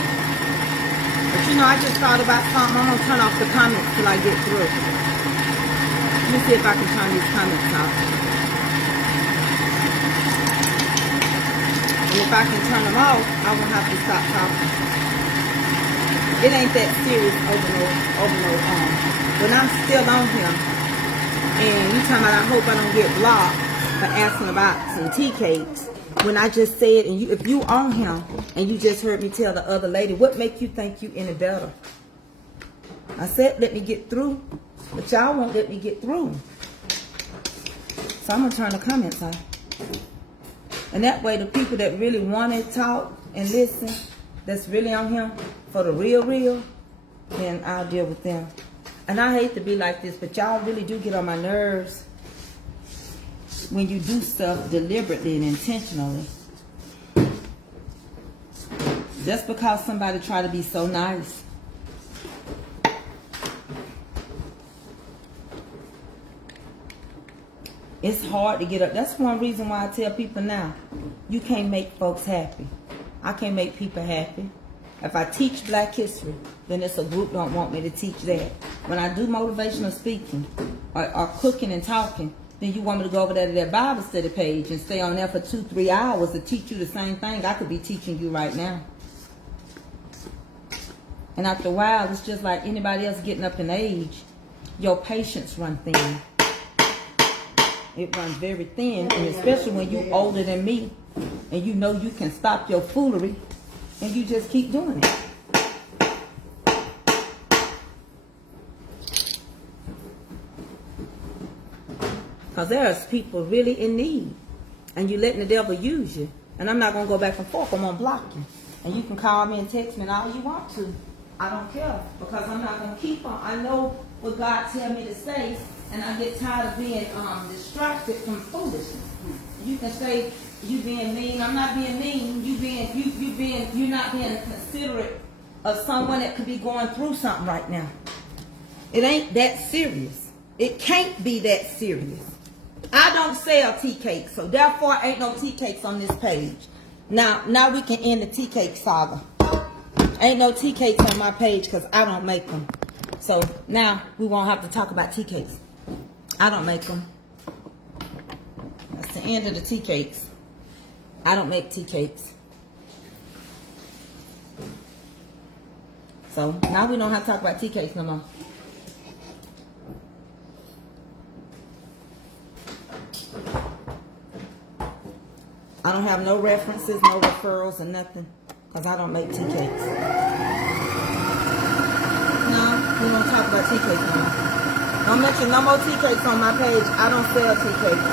But I just thought about something. I'm going to turn off the comments till I get through. Let me see if I can turn these comments off. And if I can turn them off, I won't have to stop talking. It ain't that serious over no when I'm still on here, and you talking about I hope I don't get blocked for asking about some tea cakes. When I just said, and if you on him and you just heard me tell the other lady, what make you think you any better? I said let me get through, but y'all won't let me get through. So I'm gonna turn the comments on, and that way the people that really want to talk and listen, that's really on him for the real, then I'll deal with them. And I hate to be like this, but y'all really do get on my nerves when you do stuff deliberately and intentionally. Just because somebody try to be so nice. It's hard to get up. That's one reason why I tell people now, you can't make folks happy. I can't make people happy. If I teach Black history, then it's a group don't want me to teach that. When I do motivational speaking or cooking and talking, then you want me to go over there to that Bible study page and stay on there for 2-3 hours to teach you the same thing I could be teaching you right now. And after a while, it's just like anybody else getting up in age. Your patience run thin. It runs very thin, and especially when you're older than me and you know you can stop your foolery. And you just keep doing it. Because there's people really in need. And you letting the devil use you. And I'm not going to go back and forth. I'm going to block you. And you can call me and text me all you want to. I don't care. Because I'm not going to keep on. I know what God tell me to say. And I get tired of being distracted from foolishness. You can say, you being mean. I'm not being mean. You're not being considerate of someone that could be going through something right now. It ain't that serious. It can't be that serious. I don't sell tea cakes, so therefore ain't no tea cakes on this page. Now we can end the tea cake saga. Ain't no tea cakes on my page because I don't make them. So now we won't have to talk about tea cakes. I don't make them. That's the end of the tea cakes. I don't make tea cakes. So now we don't have to talk about tea cakes no more. I don't have no references, no referrals, or nothing, because I don't make tea cakes. We don't talk about tea cakes no more. Don't mention no more tea cakes on my page. I don't sell tea cakes.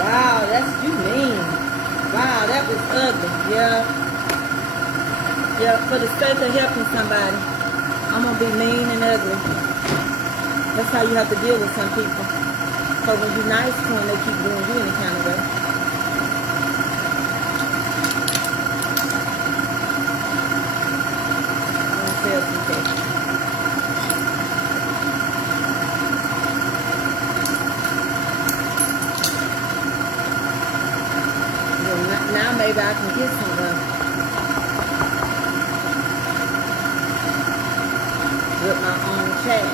Wow, that's you mean. Wow, that was ugly. Yeah. Yeah, for the sake of helping somebody, I'm gonna be mean and ugly. That's how you have to deal with some people. So when you're nice to them, they keep doing you any kind of way. I don't sell tea cakes. Now maybe I can get some of them. With my own chat.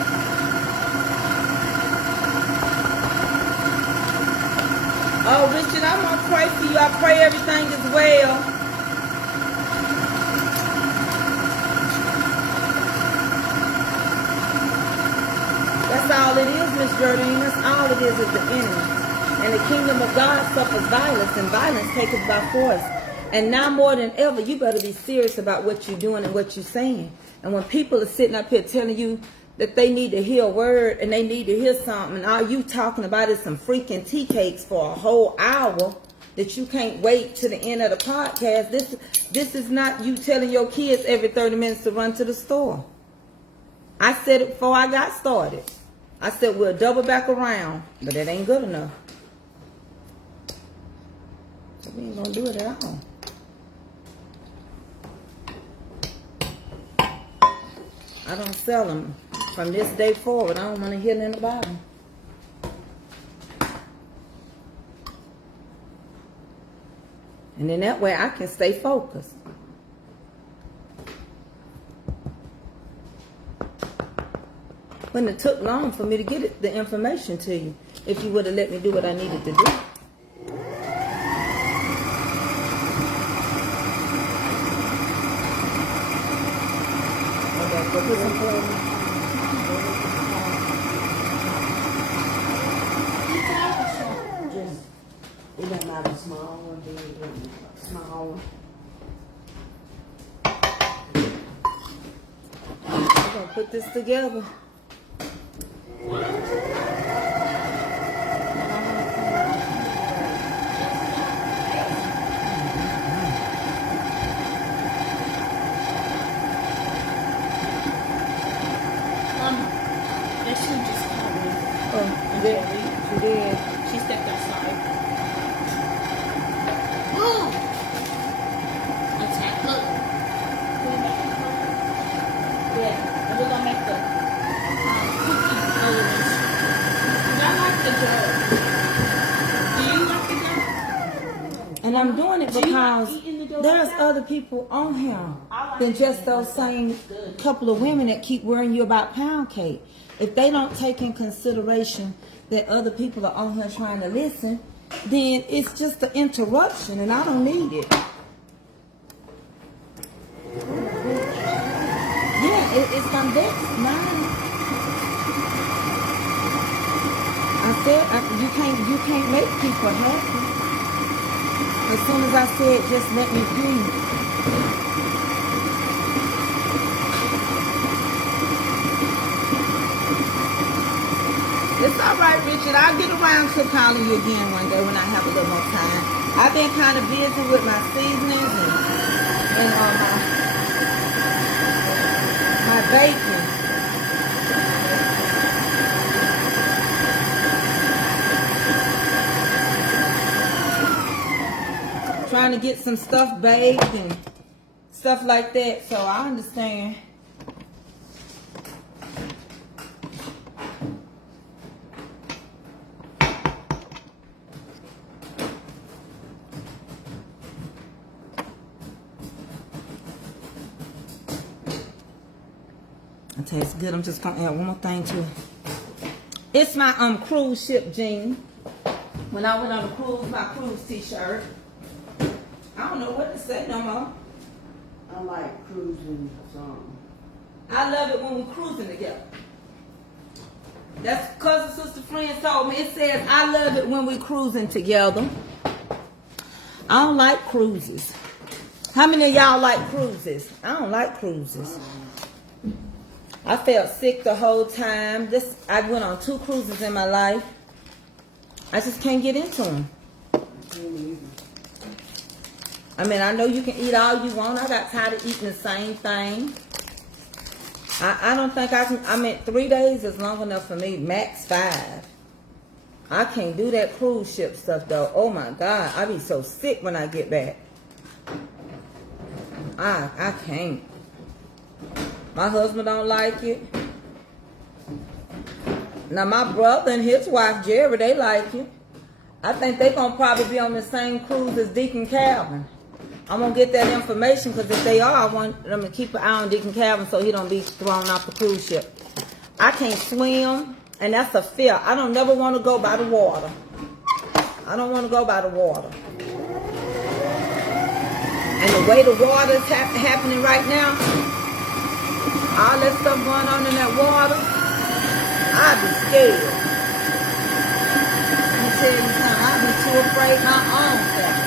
Oh, Richard, I'm going to pray for you. I pray everything is well. That's all it is, Miss Jardine. That's all it is the enemy. And the kingdom of God suffers violence, and violence taketh by force. And now more than ever, you better be serious about what you're doing and what you're saying. And when people are sitting up here telling you that they need to hear a word and they need to hear something, and all you talking about is some freaking tea cakes for a whole hour that you can't wait to the end of the podcast, this is not you telling your kids every 30 minutes to run to the store. I said it before I got started. I said we'll double back around, but it ain't good enough. So we ain't gonna do it at all. I don't sell them. From this day forward, I don't want to hear nothing about them. And then that way I can stay focused. Wouldn't have took long for me to get the information to you if you would have let me do what I needed to do. Put some clothes. Just, it doesn't matter small or big, small. I'm gonna put this together. She stepped outside. Oh! Attack. Look. Yeah. And we're gonna make the cookie elements. I like the dough. Do you like the dough? And I'm doing it because there's other people on here than just those same couple of women that keep worrying you about pound cake. If they don't take in consideration that other people are on here trying to listen, then it's just an interruption, and I don't need it. Yeah, it's gonna vex mine. I said you can't make people happy. As soon as I said, just let me breathe. It's all right, Richard. I'll get around to calling you again one day when I have a little more time. I've been kind of busy with my seasonings and my baking. Trying to get some stuff baked and stuff like that, so I understand. It tastes good. I'm just gonna add one more thing to it. It's my cruise ship jean. When I went on a cruise, my cruise t-shirt. I don't know what to say no more. I like cruising something. I love it when we're cruising together. That's because a sister friend told me. It says, I love it when we cruising together. I don't like cruises. How many of y'all like cruises? I don't like cruises. I felt sick the whole time. I went on 2 cruises in my life. I just can't get into them. I mean, I know you can eat all you want. I got tired of eating the same thing. I don't think I can. I mean, 3 days is long enough for me. Max 5. I can't do that cruise ship stuff though. Oh my God, I be so sick when I get back. I can't. My husband don't like it. Now my brother and his wife Jerry, they like it. I think they gonna probably be on the same cruise as Deacon Calvin. I'm gonna get that information because if they are, I want them to keep an eye on Deacon Calvin so he don't be thrown off the cruise ship. I can't swim. And that's a fear. I don't never want to go by the water. I don't want to go by the water. And the way the water is happening right now, all that stuff going on in that water, I'd be scared. Let me tell you something. I'd be too afraid my own self.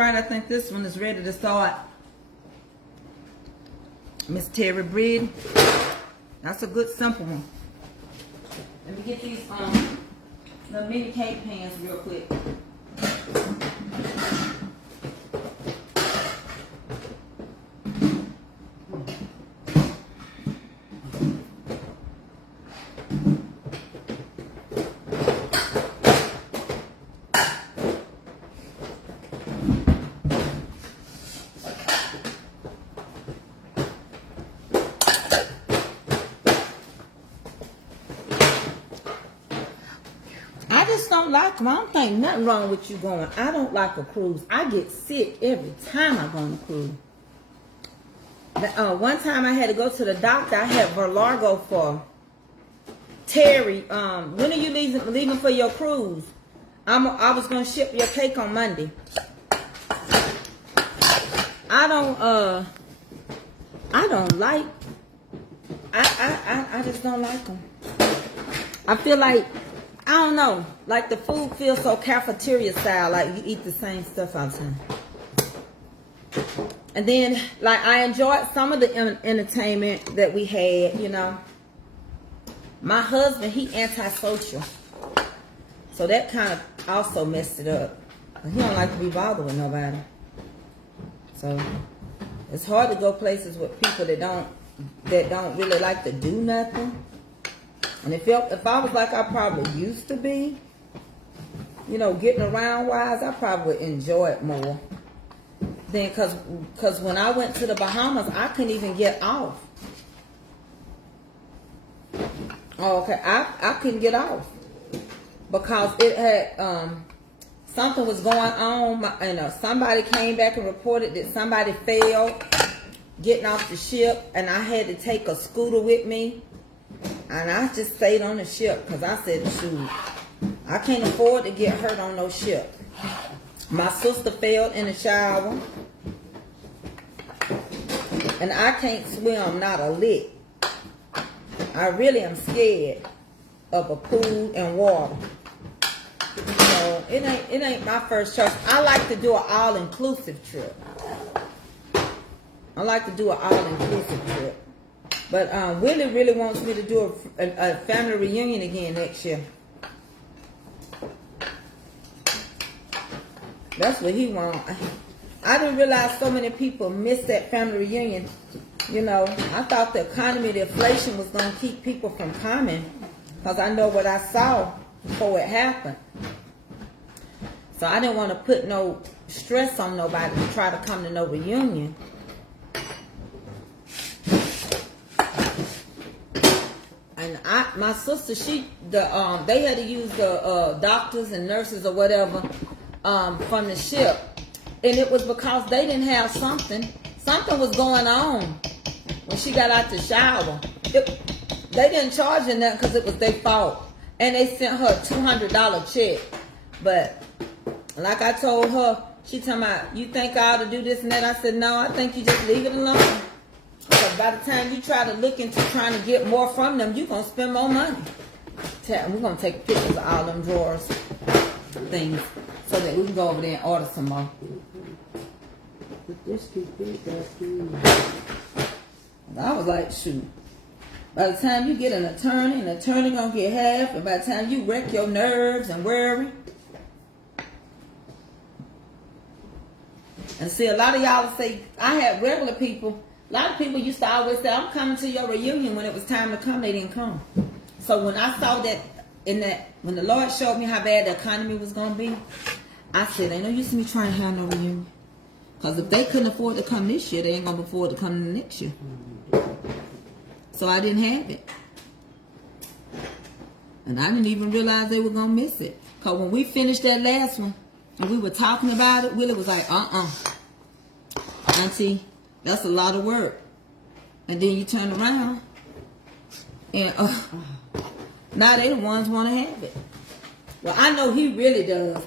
I think this one is ready to start. Miss Terry bread. That's a good simple one. Let me get these the mini cake pans real quick. Don't like them. I don't think nothing wrong with you going. I don't like a cruise. I get sick every time I go on a cruise. One time I had to go to the doctor. I had vertigo for Terry. When are you leaving for your cruise? I was gonna ship your cake on Monday. I just don't like them. I feel like, I don't know, like the food feels so cafeteria style, like you eat the same stuff all the time. And then, like, I enjoyed some of the entertainment that we had, you know. My husband, he antisocial. So that kind of also messed it up. He don't like to be bothered with nobody. So it's hard to go places with people that don't really like to do nothing. And if I was like I probably used to be, you know, getting around wise, I probably would enjoy it more. Then, cause when I went to the Bahamas, I couldn't even get off. Oh, okay, I couldn't get off because it had something was going on, and somebody came back and reported that somebody failed getting off the ship, and I had to take a scooter with me. And I just stayed on the ship because I said, shoot, I can't afford to get hurt on no ship. My sister fell in the shower. And I can't swim, not a lick. I really am scared of a pool and water. So it ain't my first choice. I like to do an all-inclusive trip. I like to do an all-inclusive trip. But Willie really wants me to do a family reunion again next year. That's what he wants. I didn't realize so many people miss that family reunion. You know, I thought the economy, the inflation was going to keep people from coming. Because I know what I saw before it happened. So I didn't want to put no stress on nobody to try to come to no reunion. And my sister, they had to use the doctors and nurses or whatever from the ship, and it was because they didn't have something. Something was going on when she got out the shower. They didn't charge her nothing because it was their fault. And they sent her a $200 check. But like I told her, she talking about, you think I ought to do this and that? I said, no, I think you just leave it alone. Because by the time you try to look into trying to get more from them, you're going to spend more money. We're going to take pictures of all them drawers, things, so that we can go over there and order some more. But this too big, that's too. I was like, shoot. By the time you get an attorney gonna get half, and by the time you wreck your nerves and worry. And see, a lot of y'all say, I had regular people, a lot of people used to always say, I'm coming to your reunion. When it was time to come, they didn't come. So when I saw that, when the Lord showed me how bad the economy was gonna be, I said, ain't no use in me trying to have no reunion. Because if they couldn't afford to come this year, they ain't gonna afford to come the next year. So I didn't have it. And I didn't even realize they were going to miss it. Because when we finished that last one, and we were talking about it, Willie was like, Auntie, that's a lot of work. And then you turn around, and now they the ones want to have it. Well, I know he really does.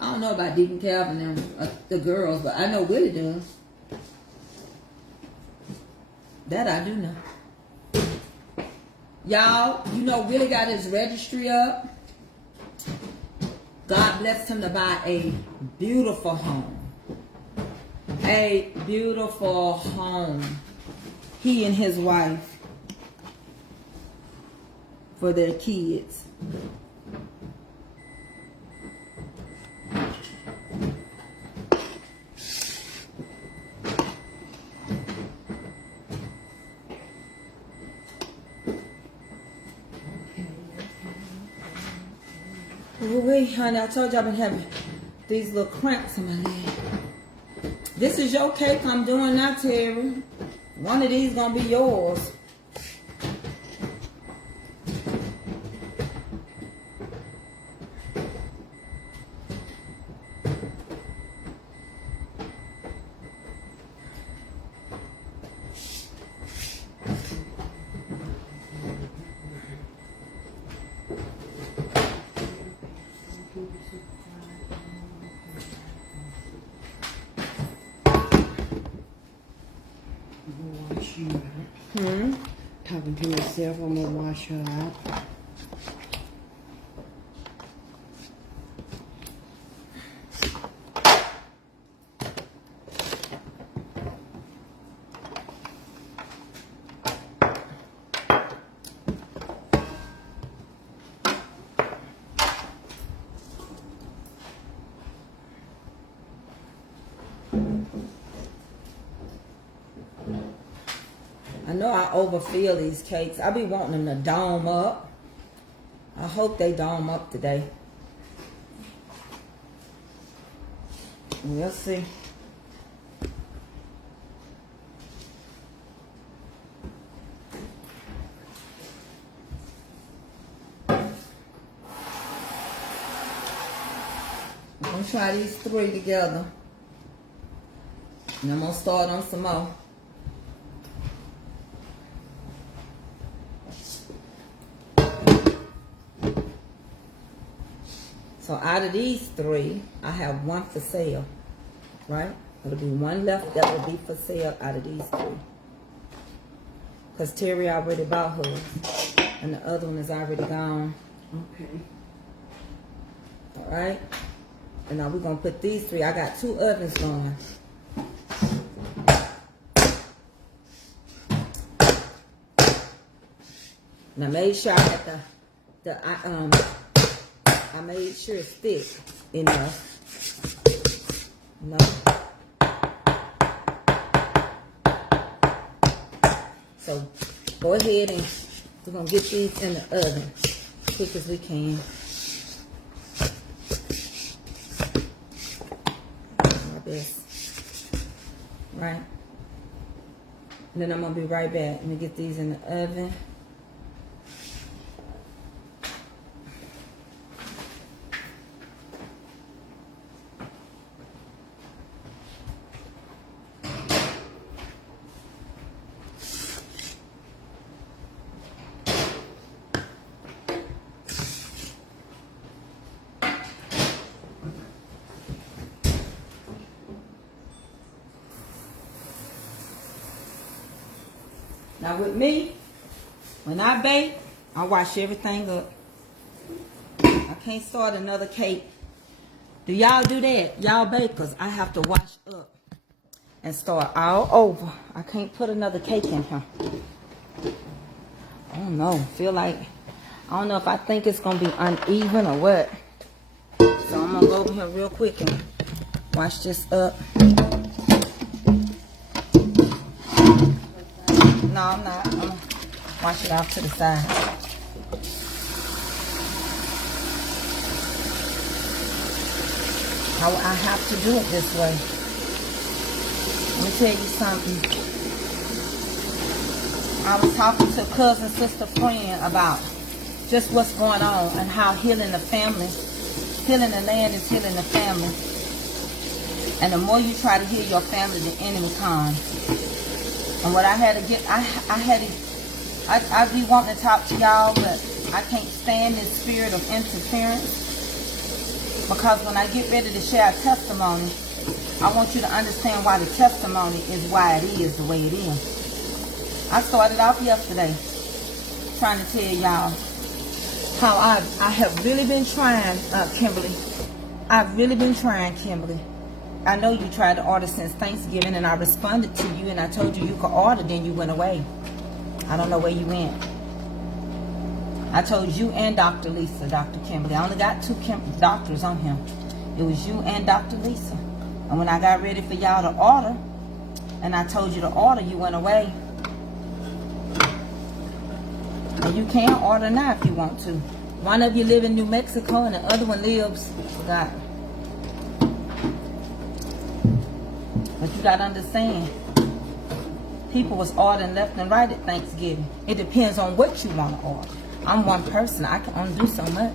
I don't know about Deacon Calvin and the girls, but I know Willie does. That I do know. Y'all, you know Willie got his registry up. God blessed him to buy a beautiful home. A beautiful home. He and his wife. For their kids. Oh, wait, honey, I told you I've been having these little cramps in my leg. This is your cake I'm doing now, Terry. One of these gonna be yours. Talking to myself, I'm gonna wash her out. I know I overfill these cakes. I be wanting them to dome up. I hope they dome up today. We'll see. I'm gonna try these 3 together. And I'm gonna start on some more. So out of these 3, I have 1 for sale, right? It'll be 1 left that will be for sale out of these 3. Because Terry already bought hers, and the other one is already gone. Okay. All right? And now we're going to put these 3. I got 2 ovens going. And I made sure I had I made sure it's thick enough. No. So go ahead and we're gonna get these in the oven quick as we can. My best. Right. And then I'm gonna be right back. Let me get these in the oven. Now with me, when I bake, I wash everything up. I can't start another cake. Do y'all do that? Y'all bakers, I have to wash up and start all over. I can't put another cake in here. I don't know. Feel like, I don't know if I think it's going to be uneven or what. So I'm going to go over here real quick and wash this up. No, I'm not. I'm going to wash it off to the side. I have to do it this way. Let me tell you something. I was talking to a cousin, sister, friend about just what's going on and how healing the family, healing the land is healing the family. And the more you try to heal your family, the enemy comes. And what I had to get, I be wanting to talk to y'all, but I can't stand this spirit of interference. Because when I get ready to share a testimony, I want you to understand why the testimony is why it is the way it is. I started off yesterday trying to tell y'all how I have really been trying, Kimberly. I've really been trying, Kimberly. I know you tried to order since Thanksgiving, and I responded to you, and I told you could order, then you went away. I don't know where you went. I told you and Dr. Lisa, Dr. Kimberly. I only got two doctors on here. It was you and Dr. Lisa. And when I got ready for y'all to order, and I told you to order, you went away. And you can order now if you want to. One of you live in New Mexico and the other one lives, forgot. But you got to understand, people was ordering left and right at Thanksgiving. It depends on what you want to order. I'm one person. I can only do so much.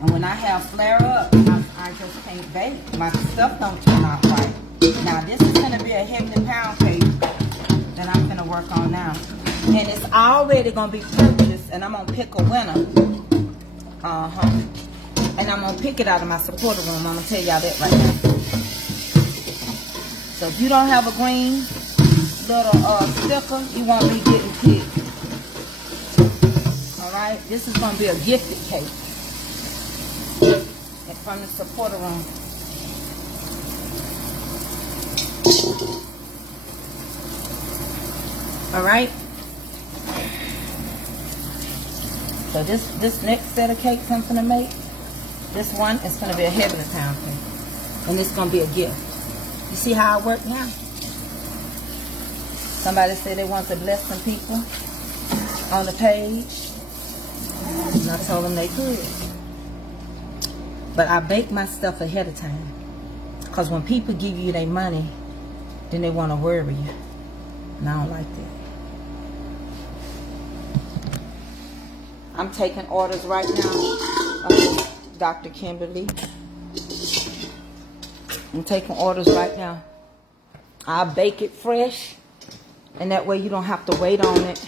And when I have flare up, I just can't bake. My stuff don't turn out right. Now this is going to be a heavy pound cake that I'm going to work on now. And it's already going to be purchased, and I'm going to pick a winner. And I'm going to pick it out of my supporter room. I'm going to tell y'all that right now. So if you don't have a green little sticker, you won't be getting picked. Alright? This is going to be a gifted cake. And from the supporter room. Alright? So this next set of cakes I'm going to make, this one is going to be a heavy pound cake. And it's going to be a gift. You see how I work now? Somebody said they want to bless some people on the page. And I told them they could. But I bake my stuff ahead of time. Because when people give you their money, then they want to worry you. And I don't like that. I'm taking orders right now. Dr. Kimberly. I'm taking orders right now. I'll bake it fresh. And that way you don't have to wait on it.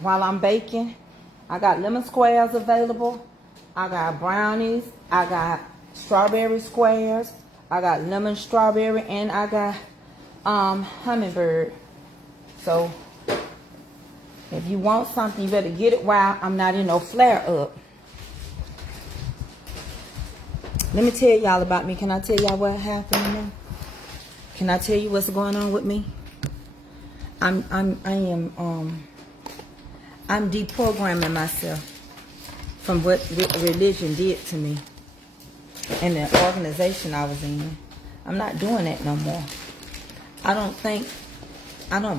While I'm baking, I got lemon squares available. I got brownies. I got strawberry squares. I got lemon strawberry. And I got hummingbird. So, if you want something, you better get it while I'm not in no flare up. Let me tell y'all about me. Can I tell y'all what happened to me? Can I tell you what's going on with me? I'm deprogramming myself from what religion did to me and the organization I was in. I'm not doing that no more. I don't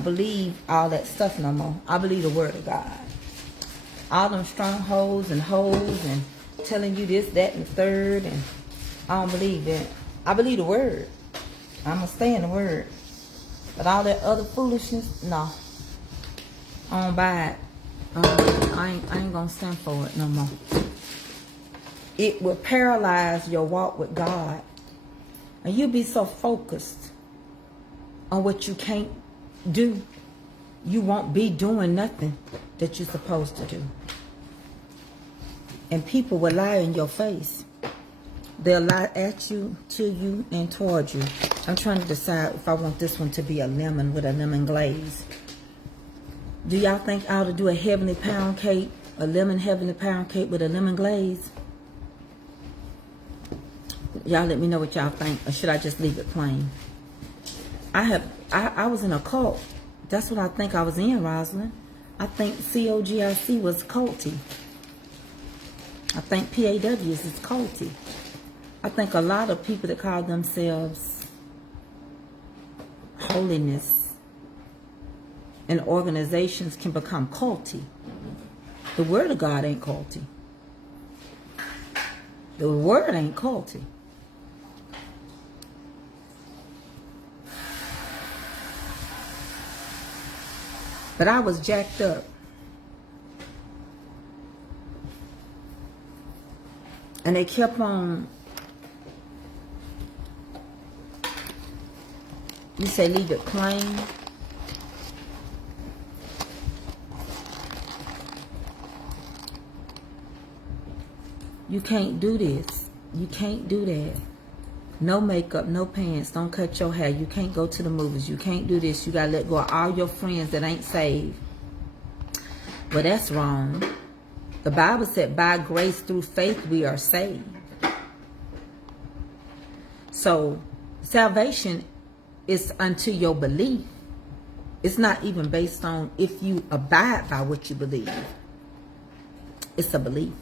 believe all that stuff no more. I believe the word of God. All them strongholds and holes and telling you this, that, and the third, and I don't believe that. I believe the word. I'm going to stay in the word. But all that other foolishness, no. I don't buy it. I ain't going to stand for it no more. It will paralyze your walk with God. And you'll be so focused on what you can't do. You won't be doing nothing that you're supposed to do. And people will lie in your face. They'll lie at you, to you, and toward you. I'm trying to decide if I want this one to be a lemon with a lemon glaze. Do y'all think I ought to do a heavenly pound cake, a lemon heavenly pound cake with a lemon glaze? Y'all let me know what y'all think, or should I just leave it plain? I was in a cult. That's what I think I was in, Rosalind. I think COGIC was culty. I think PAWs is culty. I think a lot of people that call themselves holiness and organizations can become culty. The word of God ain't culty. The word ain't culty. But I was jacked up. And they kept on. You say leave it plain. You can't do this. You can't do that. No makeup, no pants, don't cut your hair. You can't go to the movies. You can't do this. You gotta let go of all your friends that ain't saved. Well, that's wrong. The Bible said by grace through faith we are saved. So salvation is unto your belief. It's not even based on if you abide by what you believe. It's a belief.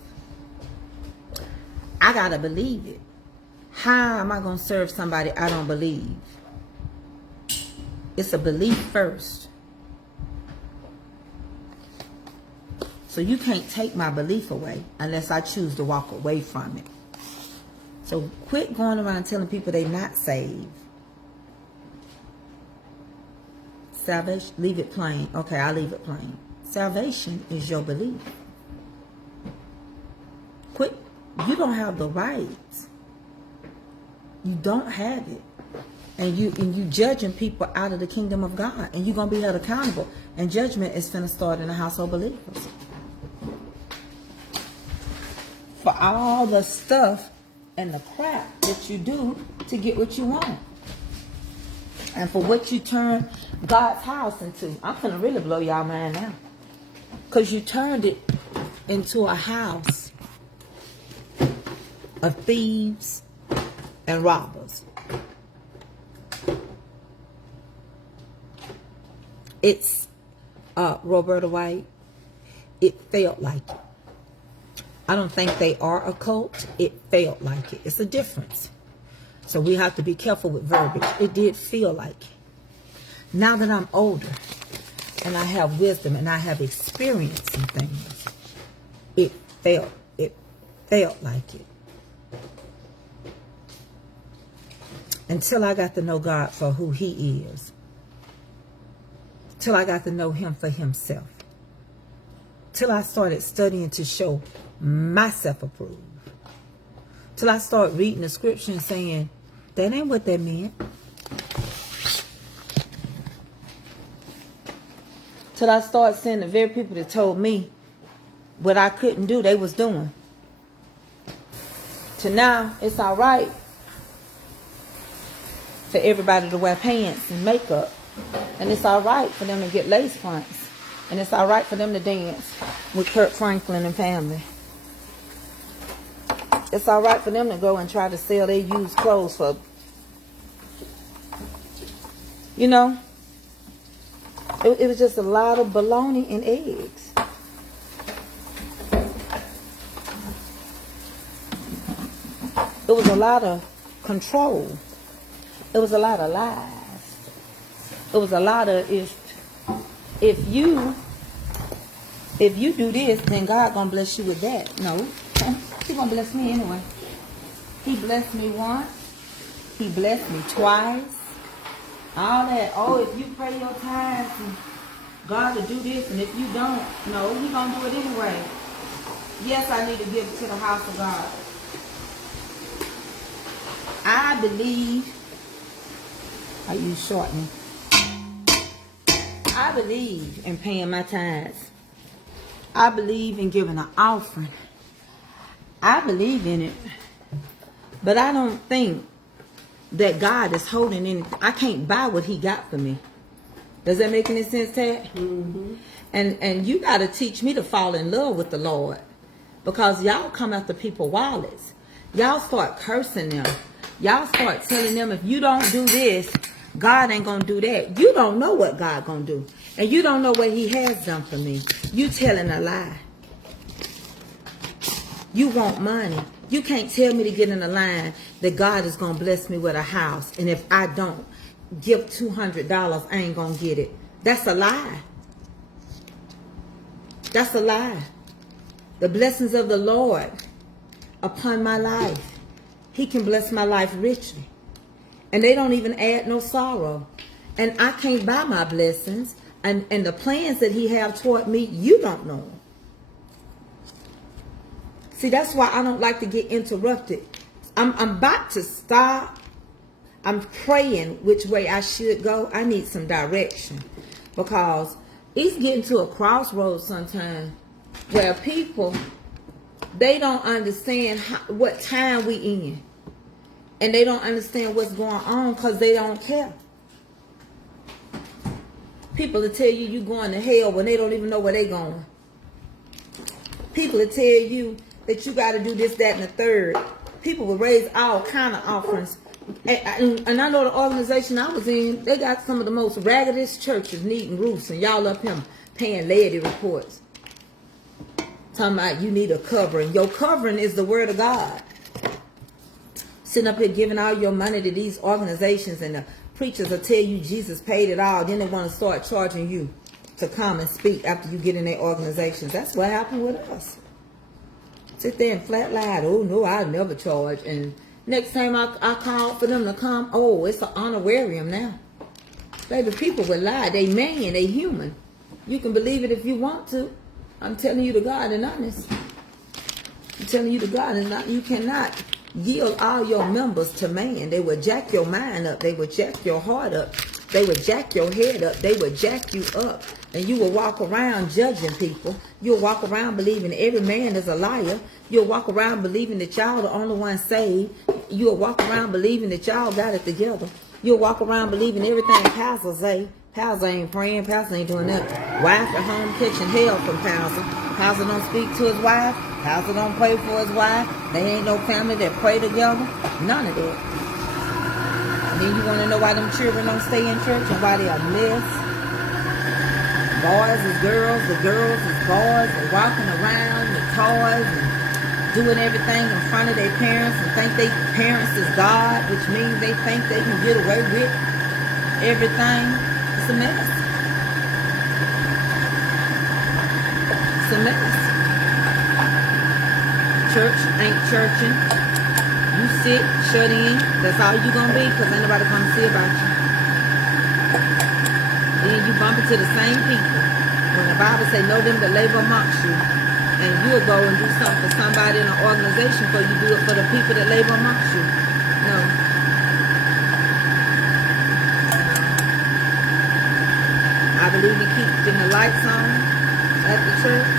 I gotta believe it. How am I going to serve somebody I don't believe? It's a belief first. So you can't take my belief away unless I choose to walk away from it. So quit going around telling people they're not saved. Salvation, leave it plain. Okay, I'll leave it plain. Salvation is your belief. Quit. You don't have the rights. You don't have it. And you judging people out of the kingdom of God. And you're going to be held accountable. And judgment is going to start in the household believers. For all the stuff and the crap that you do to get what you want. And for what you turn God's house into. I'm going to really blow y'all mind now. Because you turned it into a house of thieves and robbers. It's Roberta White. It felt like it. I don't think they are a cult. It felt like it. It's a difference. So we have to be careful with verbiage. It did feel like it. Now that I'm older and I have wisdom and I have experienced some things, it felt like it. Until I got to know God for who He is. Till I got to know Him for Himself. Till I started studying to show myself approved. Till I started reading the scripture and saying, that ain't what that meant. Till I started seeing the very people that told me what I couldn't do, they was doing. To now, it's all right for everybody to wear pants and makeup. And it's all right for them to get lace fronts. And it's all right for them to dance with Kirk Franklin and family. It's all right for them to go and try to sell their used clothes for, you know. It was just a lot of bologna and eggs. It was a lot of control. It was a lot of lies. It was a lot of if you do this, then God gonna bless you with that. No, He gonna bless me anyway. He blessed me once. He blessed me twice. All that. Oh, if you pay your tithes, and God will do this, and if you don't, no, He gonna do it anyway. Yes, I need to give it to the house of God. I believe. I use shortening. I believe in paying my tithes. I believe in giving an offering. I believe in it, but I don't think that God is holding anything. I can't buy what he got for me. Does that make any sense, Tad? Mm-hmm. And you got to teach me to fall in love with the Lord, because y'all come after people wallets. Y'all start cursing them. Y'all start telling them, if you don't do this, God ain't going to do that. You don't know what God going to do. And you don't know what he has done for me. You telling a lie. You want money. You can't tell me to get in a line that God is going to bless me with a house. And if I don't give $200, I ain't going to get it. That's a lie. That's a lie. The blessings of the Lord upon my life. He can bless my life richly. And they don't even add no sorrow. And I can't buy my blessings. And the plans that he have toward me, you don't know. See, that's why I don't like to get interrupted. I'm about to stop. I'm praying which way I should go. I need some direction. Because it's getting to a crossroads sometimes where people, they don't understand what time we in. And they don't understand what's going on because they don't care. People will tell you you're going to hell when they don't even know where they're going. People will tell you that you got to do this, that, and the third. People will raise all kind of offerings. And I know the organization I was in, they got some of the most raggedest churches needing roofs, and y'all up here paying laity reports. Talking about you need a covering. Your covering is the word of God. Sitting up here giving all your money to these organizations, and the preachers will tell you Jesus paid it all. Then they want to start charging you to come and speak after you get in their organizations. That's what happened with us. Sit there and flat lie. Oh, no, I'll never charge. And next time I call for them to come, oh, it's an honorarium now. Baby, people will lie. They man, they human. You can believe it if you want to. I'm telling you the God and honest. I'm telling you the God and honest. You cannot yield all your members to man. They will jack your mind up. They will jack your heart up. They will jack your head up. They will jack you up. And you will walk around judging people. You'll walk around believing every man is a liar. You'll walk around believing that y'all the only one saved. You'll walk around believing that y'all got it together. You'll walk around believing everything Pastor say. Pastor ain't praying. Pastor ain't doing nothing. Wife at home catching hell from Pastor. Pastor don't speak to his wife. Pastor don't pray for his wife. They ain't no family that pray together. None of that. And then you want to know why them children don't stay in church and why they are mess. Boys is girls, the girls is boys, and walking around with toys and doing everything in front of their parents and think their parents is God, which means they think they can get away with everything. It's a mess. It's a mess. Church ain't churching. You sit, shut in. That's all you gonna be, because ain't nobody come to see about you. Then you bump into the same people. When the Bible say, know them that labor amongst you, and you'll go and do something for somebody in an organization before you do it for the people that labor amongst you. No. I believe in keeping the lights on at the church.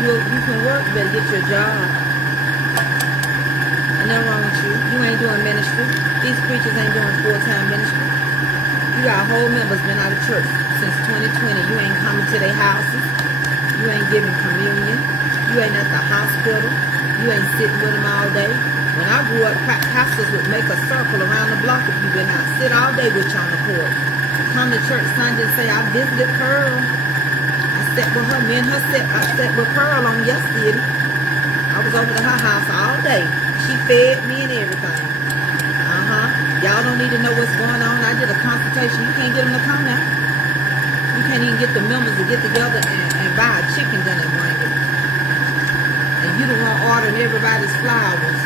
You can work, you better get your job. And nothing wrong with you. You ain't doing ministry. These preachers ain't doing full-time ministry. You got whole members been out of church since 2020. You ain't coming to their houses. You ain't giving communion. You ain't at the hospital. You ain't sitting with them all day. When I grew up, pastors would make a circle around the block if you been out. Sit all day with you on the porch. Come to church Sunday and say, I visited Pearl. I sat with her. Me and her I sat with Pearl on yesterday. I was over to her house all day. She fed me and everything. Y'all don't need to know what's going on. I did a consultation. You can't get them to come now. You can't even get the members to get together and buy a chicken dinner and bring it. And you the one ordering everybody's flowers.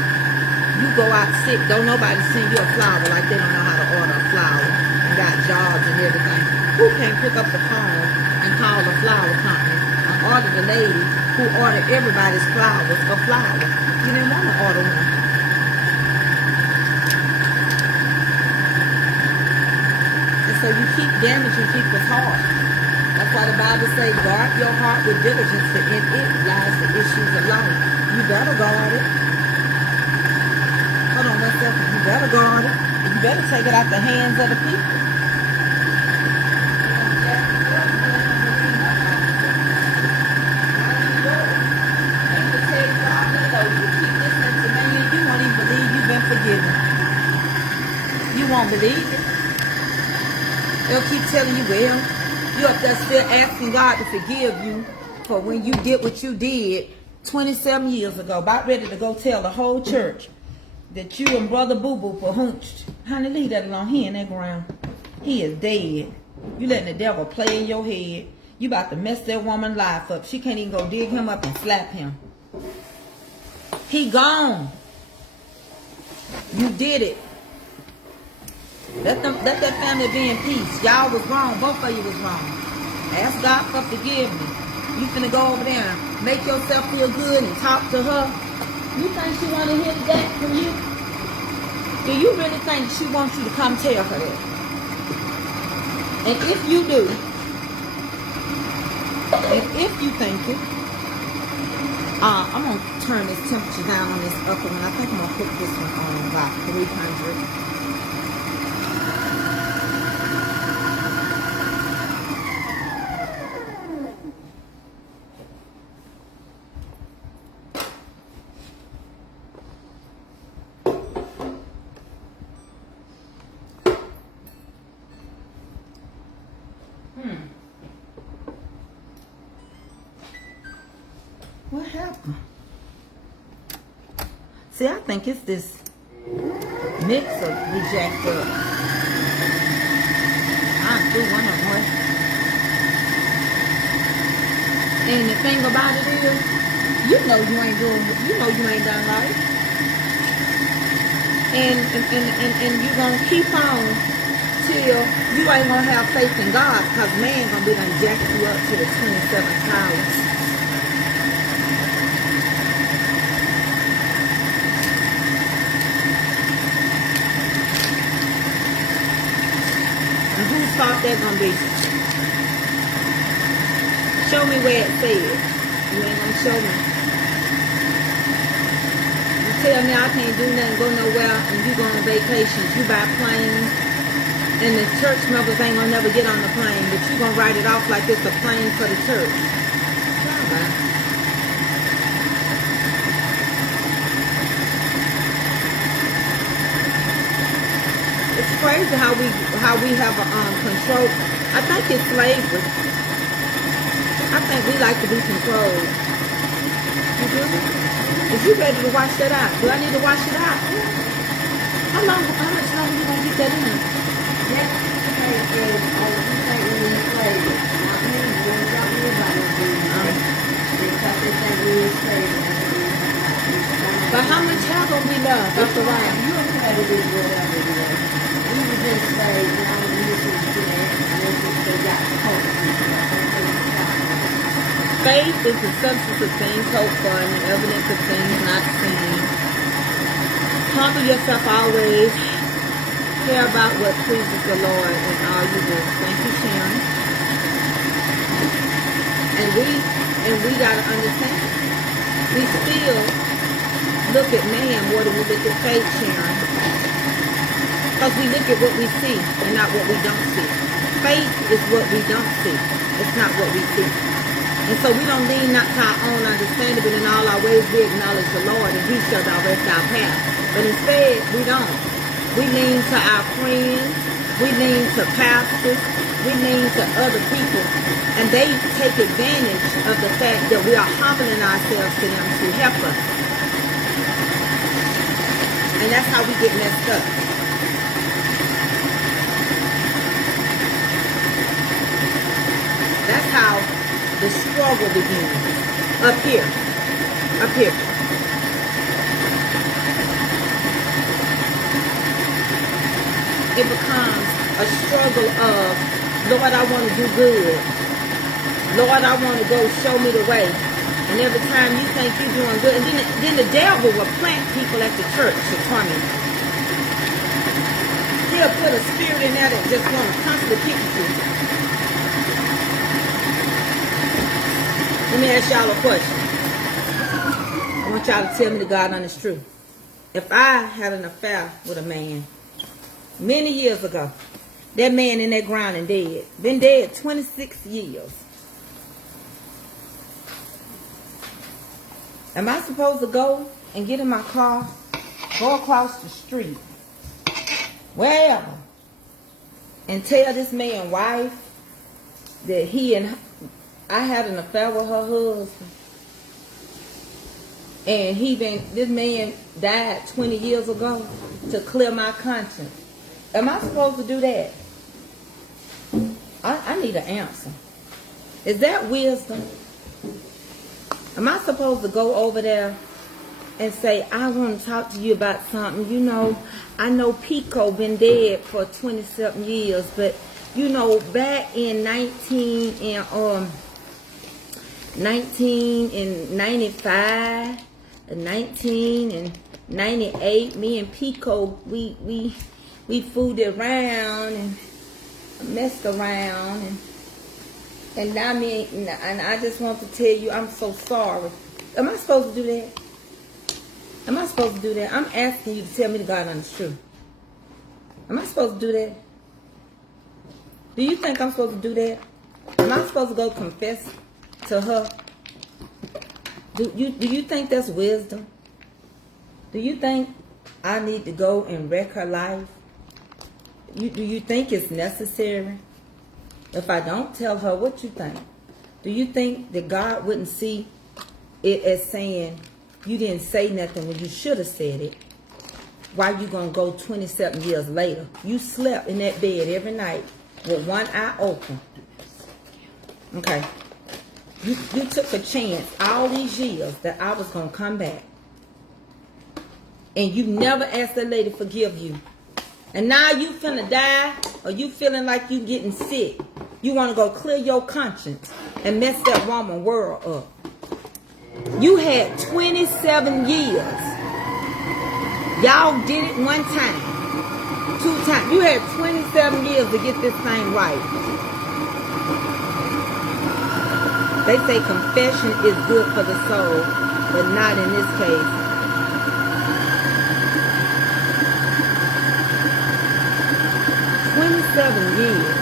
You go out sick. Don't nobody send you a flower like they don't know how to order a flower and got jobs and everything. Who can't pick up the phone and call the flower company and order the lady who ordered everybody's flowers a flower? You didn't want to order one. So you keep damaging people's heart. That's why the Bible says, guard your heart with diligence, for in it lies the issues of life. You better guard it. Hold on one second. You better guard it. You better take it out the hands of the people. You won't even believe you've been forgiven. You won't believe it. They'll keep telling you, well, you're up there still asking God to forgive you for when you did what you did 27 years ago, about ready to go tell the whole church that you and Brother Boo Boo hoonched. Honey, leave that alone. He in that ground. He is dead. You letting the devil play in your head. You about to mess that woman's life up. She can't even go dig him up and slap him. He gone. You did it. Let that family be in peace. Y'all was wrong. Both of you was wrong. Ask God for forgiveness. You finna go over there and make yourself feel good and talk to her. You think she want to hear that from you? Do you really think she wants you to come tell her that? And if you do, and if you think it, I'm going to turn this temperature down on this upper one. I think I'm going to put this one on about 300. What happened? See, I think it's this mix of reject up. I'm through one of them. And the thing about it is, you know you ain't done right. And you gonna keep on till you ain't gonna have faith in God, because man gonna be done jack you up to the 27th hour. Whose fault that gonna be? Show me where it says. You ain't gonna show me. You tell me I can't do nothing, go nowhere, and you go on vacations. You buy planes, and the church members ain't gonna never get on the plane, but you gonna write it off like it's a plane for the church. It's crazy how we have control. I think it's slavery. I think we like to be controlled. You do? Is you ready to wash that out? Do I need to wash it out? How much longer you gonna get that in? But how much hair gonna be left after a while? You don't have to do whatever you want. We was enslaved, now we listen to that, and they got hope. Faith is the substance of things hoped for and the evidence of things not seen. Humble yourself always. Care about what pleases the Lord in all you do. Thank you, Sharon. And we gotta understand. We still look at man more than we look at faith, Sharon. Because we look at what we see and not what we don't see. Faith is what we don't see. It's not what we see. And so we don't lean not to our own understanding, but in all our ways we acknowledge the Lord, and He shall direct our path. But instead, we don't. We lean to our friends. We lean to pastors. We lean to other people. And they take advantage of the fact that we are humbling ourselves to them to help us. And that's how we get messed up. That's how the struggle begins. Up here. Up here. It becomes a struggle of, Lord, I want to do good. Lord, I want to go, show me the way. And every time you think you're doing good, and then the devil will plant people at the church to torment you. He'll put a spirit in there that just want to constantly kick you. Let me ask y'all a question. I want y'all to tell me the God honest truth. If I had an affair with a man many years ago, that man in that ground and dead. Been dead 26 years. Am I supposed to go and get in my car, go across the street, wherever, and tell this man's wife that I had an affair with her husband, and this man died 20 years ago to clear my conscience? Am I supposed to do that? I need an answer. Is that wisdom? Am I supposed to go over there and say, I want to talk to you about something? You know, I know Pico been dead for 20-something years, but you know, back in 1995 and 1998, me and Pico, we fooled around and messed around, and now and I just want to tell you I'm so sorry. Am I supposed to do that? Am I supposed to do that? I'm asking you to tell me the God honest truth. Am I supposed to do that? Do you think I'm supposed to do that? Am I supposed to go confess to her? Do you think that's wisdom? Do you think I need to go and wreck her life? Do you think it's necessary? If I don't tell her, what you think? Do you think that God wouldn't see it as saying, you didn't say nothing when you should have said it? Why you gonna go 27 years later? You slept in that bed every night with one eye open. Okay. You took a chance all these years that I was gonna come back. And you never asked that lady to forgive you. And now you finna die, or you feeling like you getting sick. You want to go clear your conscience and mess that woman world up. You had 27 years. Y'all did it one time, 2 times. You had 27 years to get this thing right. They say confession is good for the soul, but not in this case. 27 years.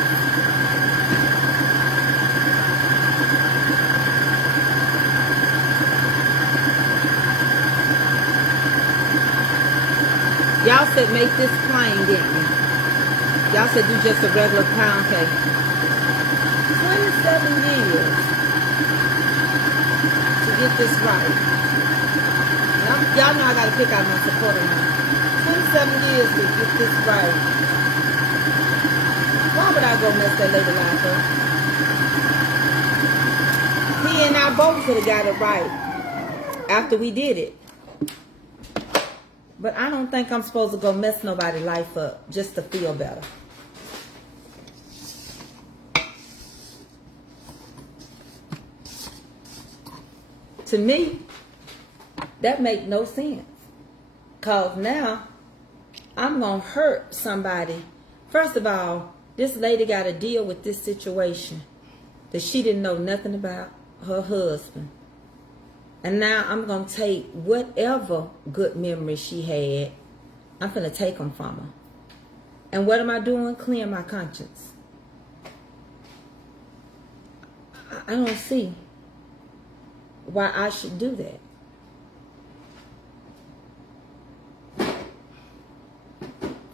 Y'all said make this plain, didn't you? Y'all said do just a regular pound cake. 27 years to get this right. Y'all know I gotta pick out my supporter now. 27 years to get this right. Why would I go mess that lady life up? He and I both could have got it right after we did it. But I don't think I'm supposed to go mess nobody's life up just to feel better. To me, that makes no sense. Because now, I'm going to hurt somebody. First of all, this lady got to deal with this situation that she didn't know nothing about her husband. And now I'm going to take whatever good memories she had, I'm going to take them from her. And what am I doing? Clearing my conscience. I don't see why I should do that.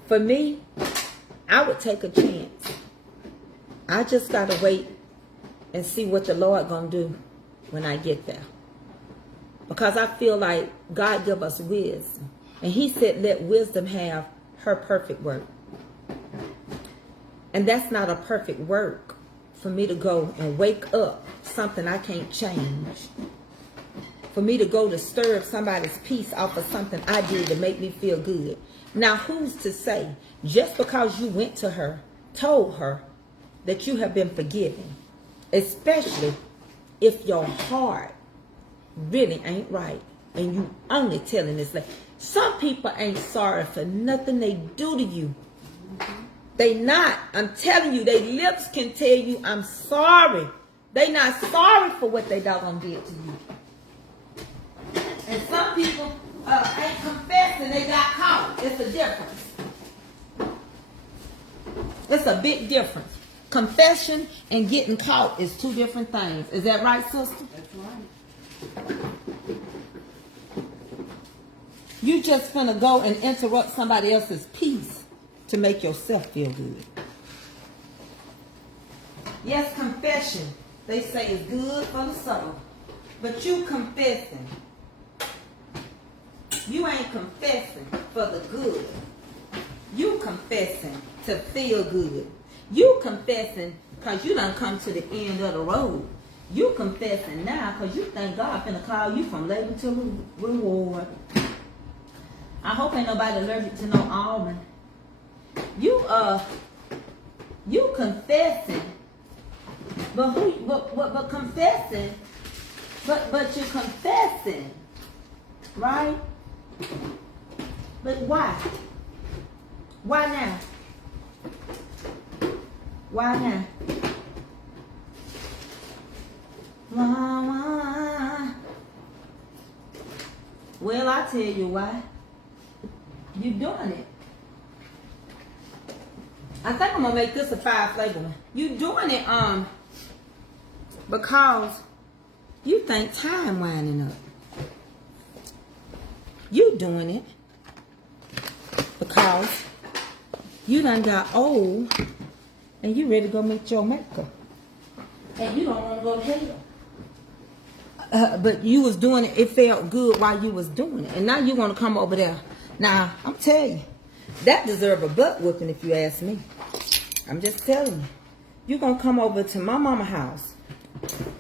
For me, I would take a chance. I just got to wait and see what the Lord going to do when I get there. Because I feel like God give us wisdom. And he said, let wisdom have her perfect work. And that's not a perfect work for me to go and wake up something I can't change. For me to go disturb somebody's peace off of something I did to make me feel good. Now, who's to say, just because you went to her, told her that you have been forgiven, especially if your heart really ain't right and you only telling this like some people ain't sorry for nothing they do to you. They not. I'm telling you, their lips can tell you I'm sorry. They not sorry for what they doggone did to you. And some people ain't confessing they got caught. It's a difference. It's a big difference. Confession and getting caught is two different things. Is that right, sister? That's right. You just finna go and interrupt somebody else's peace to make yourself feel good. Yes, confession, they say, is good for the soul. But you confessing. You ain't confessing for the good. You confessing to feel good. You confessing because you done come to the end of the road. You confessing now because you think God finna call you from labor to reward. I hope ain't nobody allergic to no almond. You confessing, but confessing, but you're confessing, right? But why? Why now? Why now? Why? Well, I tell you why. You doing it. I think I'm gonna make this a 5-flavor one. You doing it because you think time winding up. You doing it because you done got old and you ready to go meet your maker. And you don't want to go to hell. But you was doing it, it felt good while you was doing it. And now you want to come over there. Now, I'm telling you, that deserve a butt whooping if you ask me. I'm just telling you. You're going to come over to my mama's house.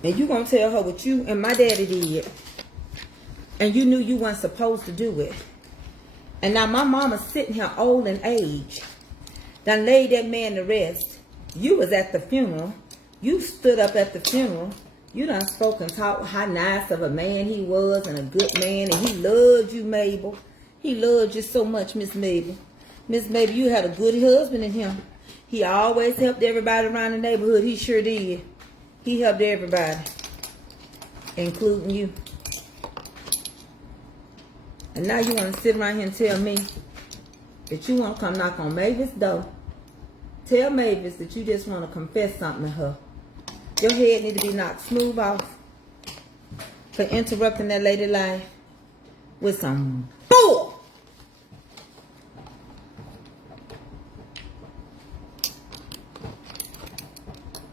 And you're going to tell her what you and my daddy did. And you knew you weren't supposed to do it. And now my mama's sitting here old in age. Done laid that man to rest. You was at the funeral. You stood up at the funeral. You done spoke and talked how nice of a man he was and a good man. And he loved you, Mabel. He loved you so much, Miss Mabel. Miss Mabel, you had a good husband in him. He always helped everybody around the neighborhood. He sure did. He helped everybody, including you. And now you want to sit around here and tell me that you want to come knock on Mavis' door. Tell Mavis that you just want to confess something to her. Your head need to be knocked smooth off for interrupting that lady life with some bull.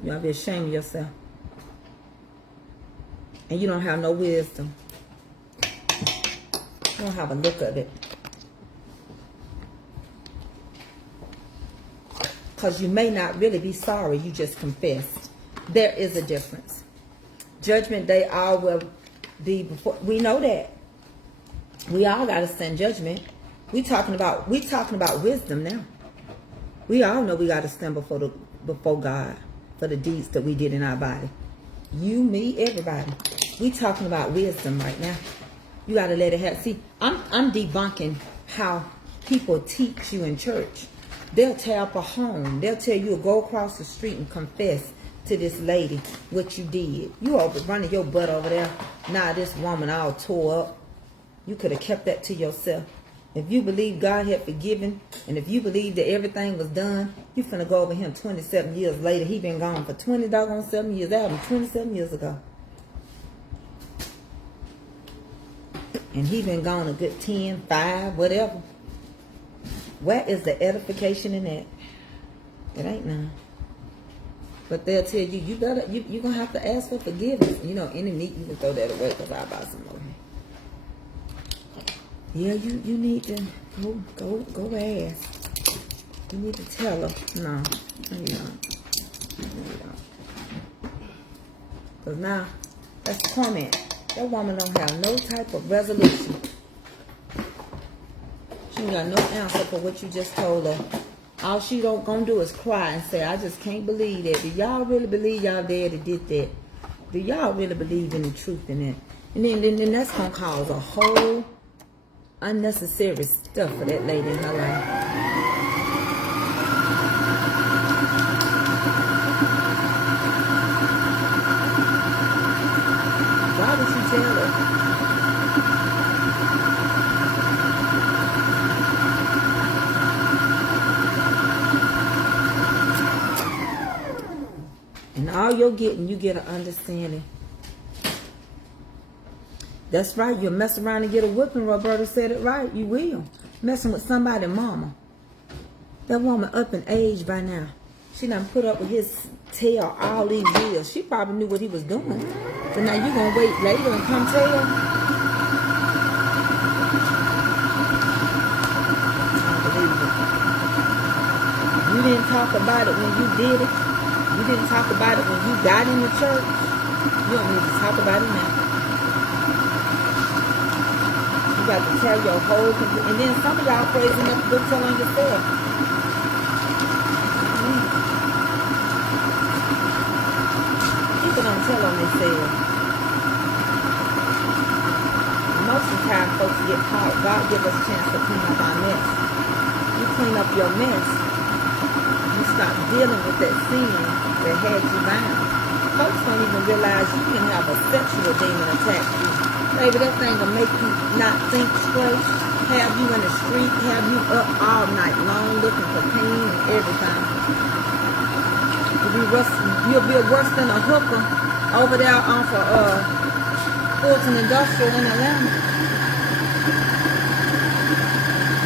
You ought to be ashamed of yourself. And you don't have no wisdom. You don't have a look of it. Because you may not really be sorry, you just confessed. There is a difference. Judgment day all will be before. We know that. We all got to stand judgment. We talking about wisdom now. We all know we got to stand before God for the deeds that we did in our body. You, me, everybody. We talking about wisdom right now. You got to let it happen. See, I'm debunking how people teach you in church. They'll tear up a home. They'll tell you to go across the street and confess to this lady what you did. You over running your butt over there. Nah, this woman all tore up. You could have kept that to yourself. If you believe God had forgiven, and if you believe that everything was done, you finna go over him 27 years later. He been gone for 7 years. That happened 27 years ago. And he been gone a good 10, 5, whatever. Where is the edification in that? It ain't none. But they'll tell you, you're going to have to ask for forgiveness. You know, any meat, you can throw that away because I'll buy some more. Yeah, you need to go ask. You need to tell her. No, you don't. Because now, that's torment. That woman don't have no type of resolution. She ain't got no answer for what you just told her. All she gonna do is cry and say, I just can't believe that. Do y'all really believe y'all daddy did that? Do y'all really believe in the truth in that? And then that's gonna cause a whole unnecessary stuff for that lady in her life. Why would you tell her? all you're getting, you get an understanding. That's right. You'll mess around and get a whipping. Roberta said it right. You will. Messing with somebody's mama. That woman up in age by now. She done put up with his tail all these years. She probably knew what he was doing. But now you gonna wait later and come tell? You didn't talk about it when you did it. You didn't talk about it when you got in the church. You don't need to talk about it now. You got to tell your whole, and then some of y'all crazy enough to go tell on yourself. People don't tell on themselves. Most of the time folks get caught. God give us a chance to clean up our mess. You clean up your mess, you stop dealing with that sin that had you bound. Folks don't even realize you can have a sexual demon attack you. Baby, that thing will make you not think straight, have you in the street, have you up all night long looking for pain and everything. You'll be worse than a hooker over there off of Fulton Industrial in Atlanta.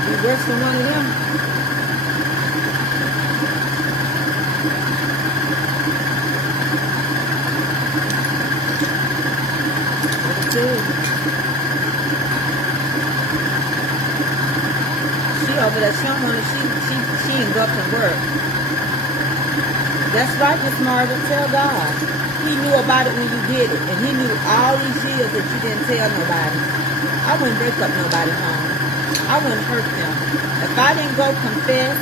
Be worse than one of them. She over there, she don't want to, she ain't go up and work. That's right, Miss Margaret, tell God. He knew about it when you did it, and he knew all these years that you didn't tell nobody. I wouldn't break up nobody's home. I wouldn't hurt them. If I didn't go confess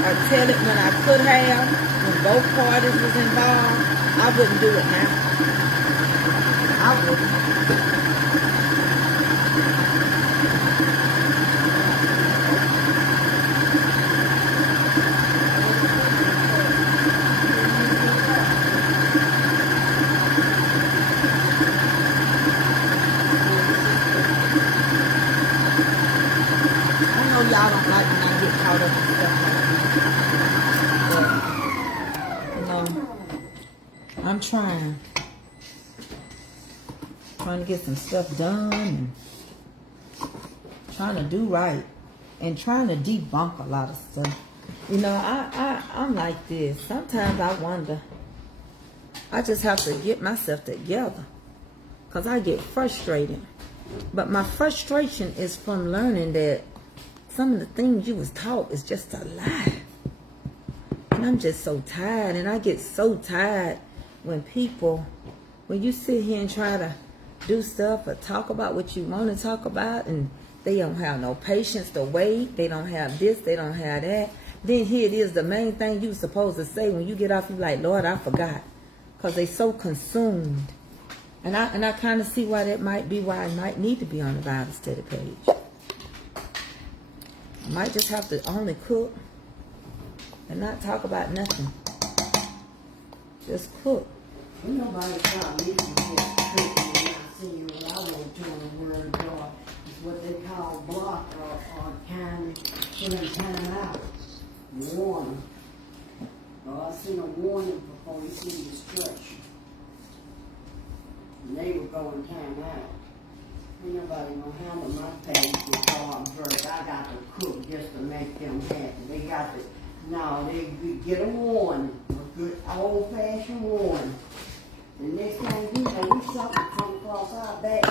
or tell it when I could have, when both parties was involved, I wouldn't do it now. I wouldn't. Y'all don't like when I get caught up in stuff like that. But, I'm trying to get some stuff done and trying to do right and trying to debunk a lot of stuff. You know, I'm like this. Sometimes I wonder, I just have to get myself together because I get frustrated. But my frustration is from learning that some of the things you was taught is just a lie. And I'm just so tired. And I get so tired when you sit here and try to do stuff or talk about what you want to talk about and they don't have no patience to wait. They don't have this. They don't have that. Then here it is, the main thing you supposed to say when you get off, you're like, Lord, I forgot. Because they so consumed. And I kind of see why that might be, why it might need to be on the Bible study page. I might just have to only cook and not talk about nothing. Just cook. Ain't nobody taught me to just cook and not see what I want to on the word of God. It's what they call block or time, put them time out. Warning. Well, I seen a warning before you see destruction. And they were going time out. Ain't nobody gonna handle my page with hard work. I got to cook just to make them happy. They got to, no, they get a warning, a good old-fashioned warning. The next thing you know, we something come across our back.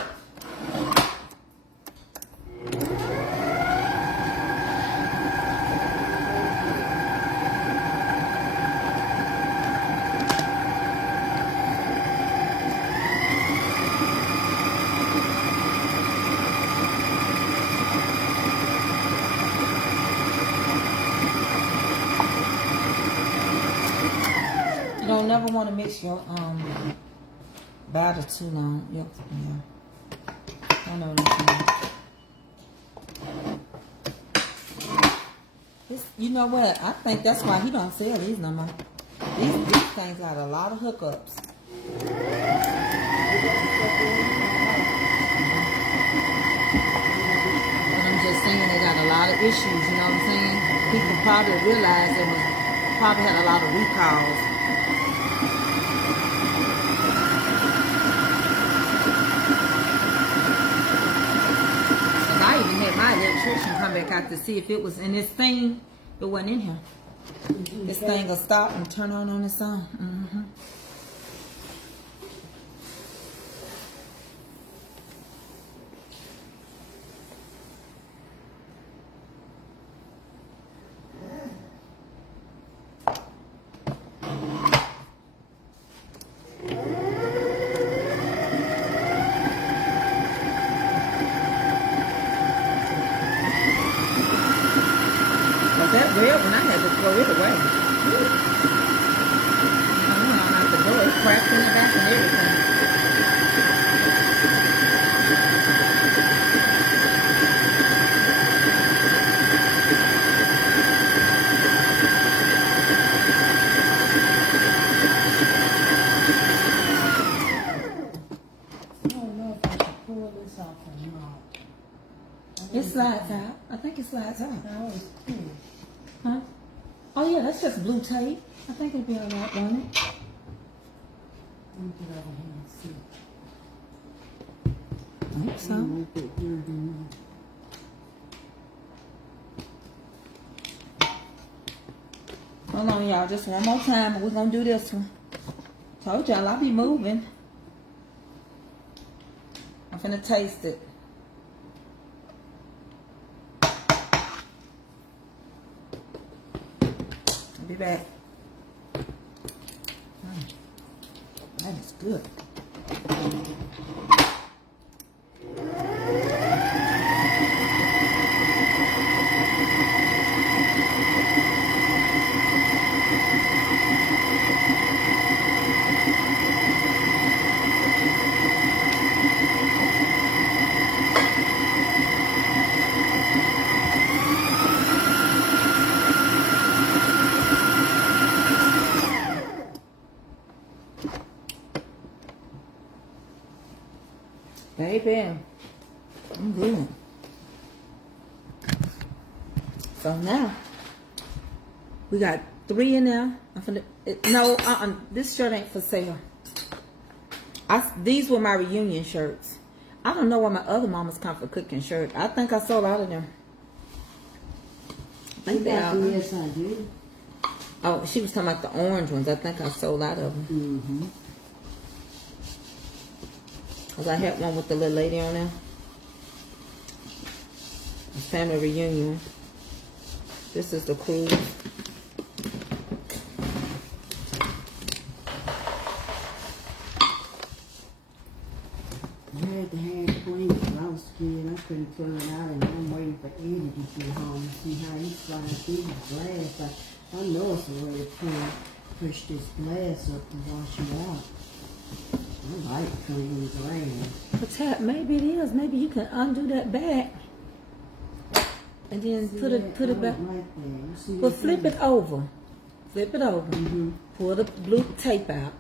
You don't never want to mix your batter too long. Yep, yeah. I know what I'm saying. You know what? I think that's why he don't sell these no more. These things got a lot of hookups. But I'm just saying they got a lot of issues, you know what I'm saying? People probably realize probably had a lot of recalls. back out to see if it was in this thing. It wasn't in here. This thing will stop and turn on its own. Mm-hmm. That red one, I had to throw it away. I went on out the door, it cracked in the back and everything. I don't know if I can pull this off or not. It slides out. I think it slides out. I always pull. Huh? Oh yeah, that's just blue tape. I think it'll be alright, won't it? Let me get over here and see. I think so. Won't get dirty now. Hold on, y'all. Just one more time, and we're gonna do this one. Told y'all I'll be moving. I'm finna taste it. I'll be back. That is good. Baby, I'm good. So now we got 3 in there. I'm finna, this shirt ain't for sale. These were my reunion shirts. I don't know why my other Mama's Comfort Cooking shirt. I think I sold out of them. I think they all. Yes, I did. Oh, she was talking about the orange ones. I think I sold out of them. Mm-hmm. Cause I had one with the little lady on there. A family reunion. This is the cruise. I had to hand clean it. I was scared I couldn't throw it out, and I'm waiting for Eddie to get home and see how he slides through the glass. I know it's a way to push this glass up and wash it out. I like clean glass. But Tab, maybe it is. Maybe you can undo that back. And then See put that? it back. I don't like that. You see But that flip thing? it over. Flip it over. Mm-hmm. Pull the blue tape out.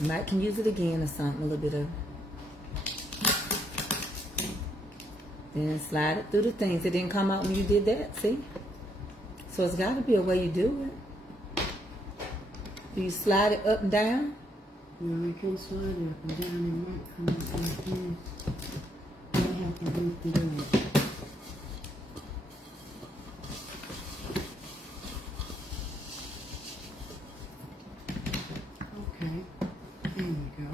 You might can use it again or something, a little bit of. Then slide it through the things. It didn't come out when you did that, see? So it's got to be a way you do it. Do you slide it up and down? No, you can't slide it up and down. It might come out like this. I have to lift it up. Okay. There you go.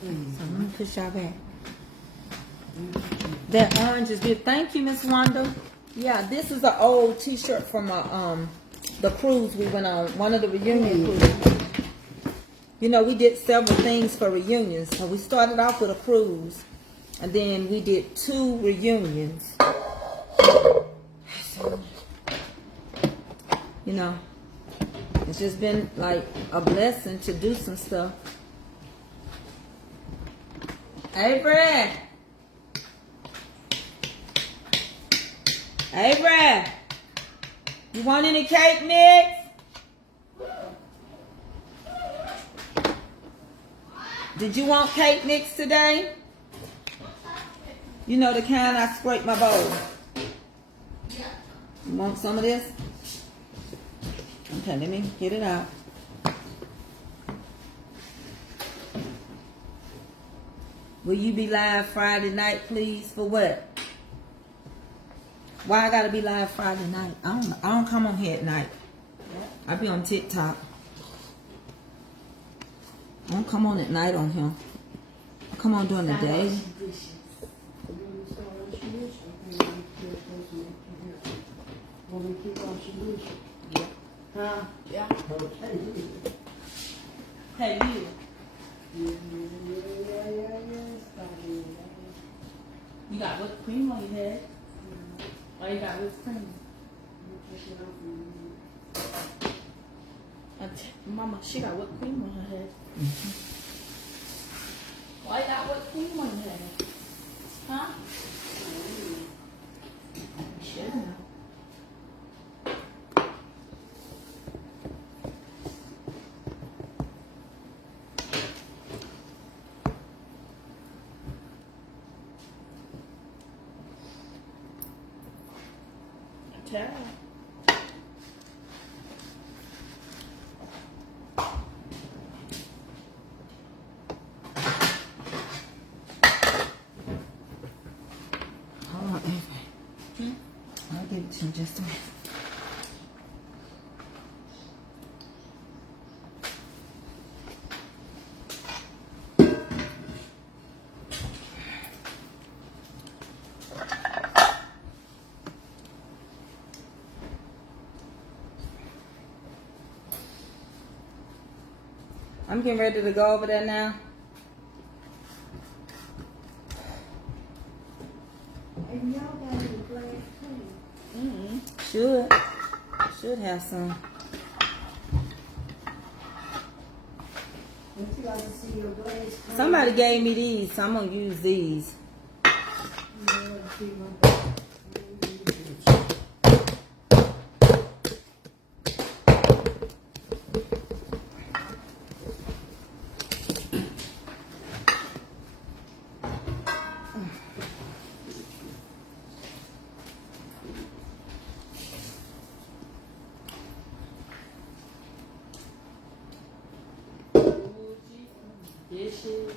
There you So go. let me push y'all back. That orange is good. Thank you, Miss Wanda. Yeah, this is an old T-shirt from the cruise we went on. One of the reunion cruises. You know, we did several things for reunions. So we started off with a cruise, and then we did 2 reunions. So, you know, it's just been like a blessing to do some stuff. Hey, Brad. Hey, Brad. You want any cake mix? Did you want cake mix today? You know the kind I scrape my bowl. You want some of this? Okay, let me get it out. Will you be live Friday night, please? For what? Why I gotta be live Friday night? I don't come on here at night. I be on TikTok. I don't come on at night on here. I come on during the day. Huh? Yeah. Okay. Hey, you. You got whipped cream on your head? Or you got whipped cream? Mama, she got whipped cream on her head. Why you got whipped cream on your head? Huh? You should know. Yeah. Hold on, Ava. I'll give it to you in just a minute. I'm getting ready to go over there now. And y'all got any glass cream? Should have some. Would you like to see your glass cream? Somebody gave me these, so I'm gonna use these. Dishes.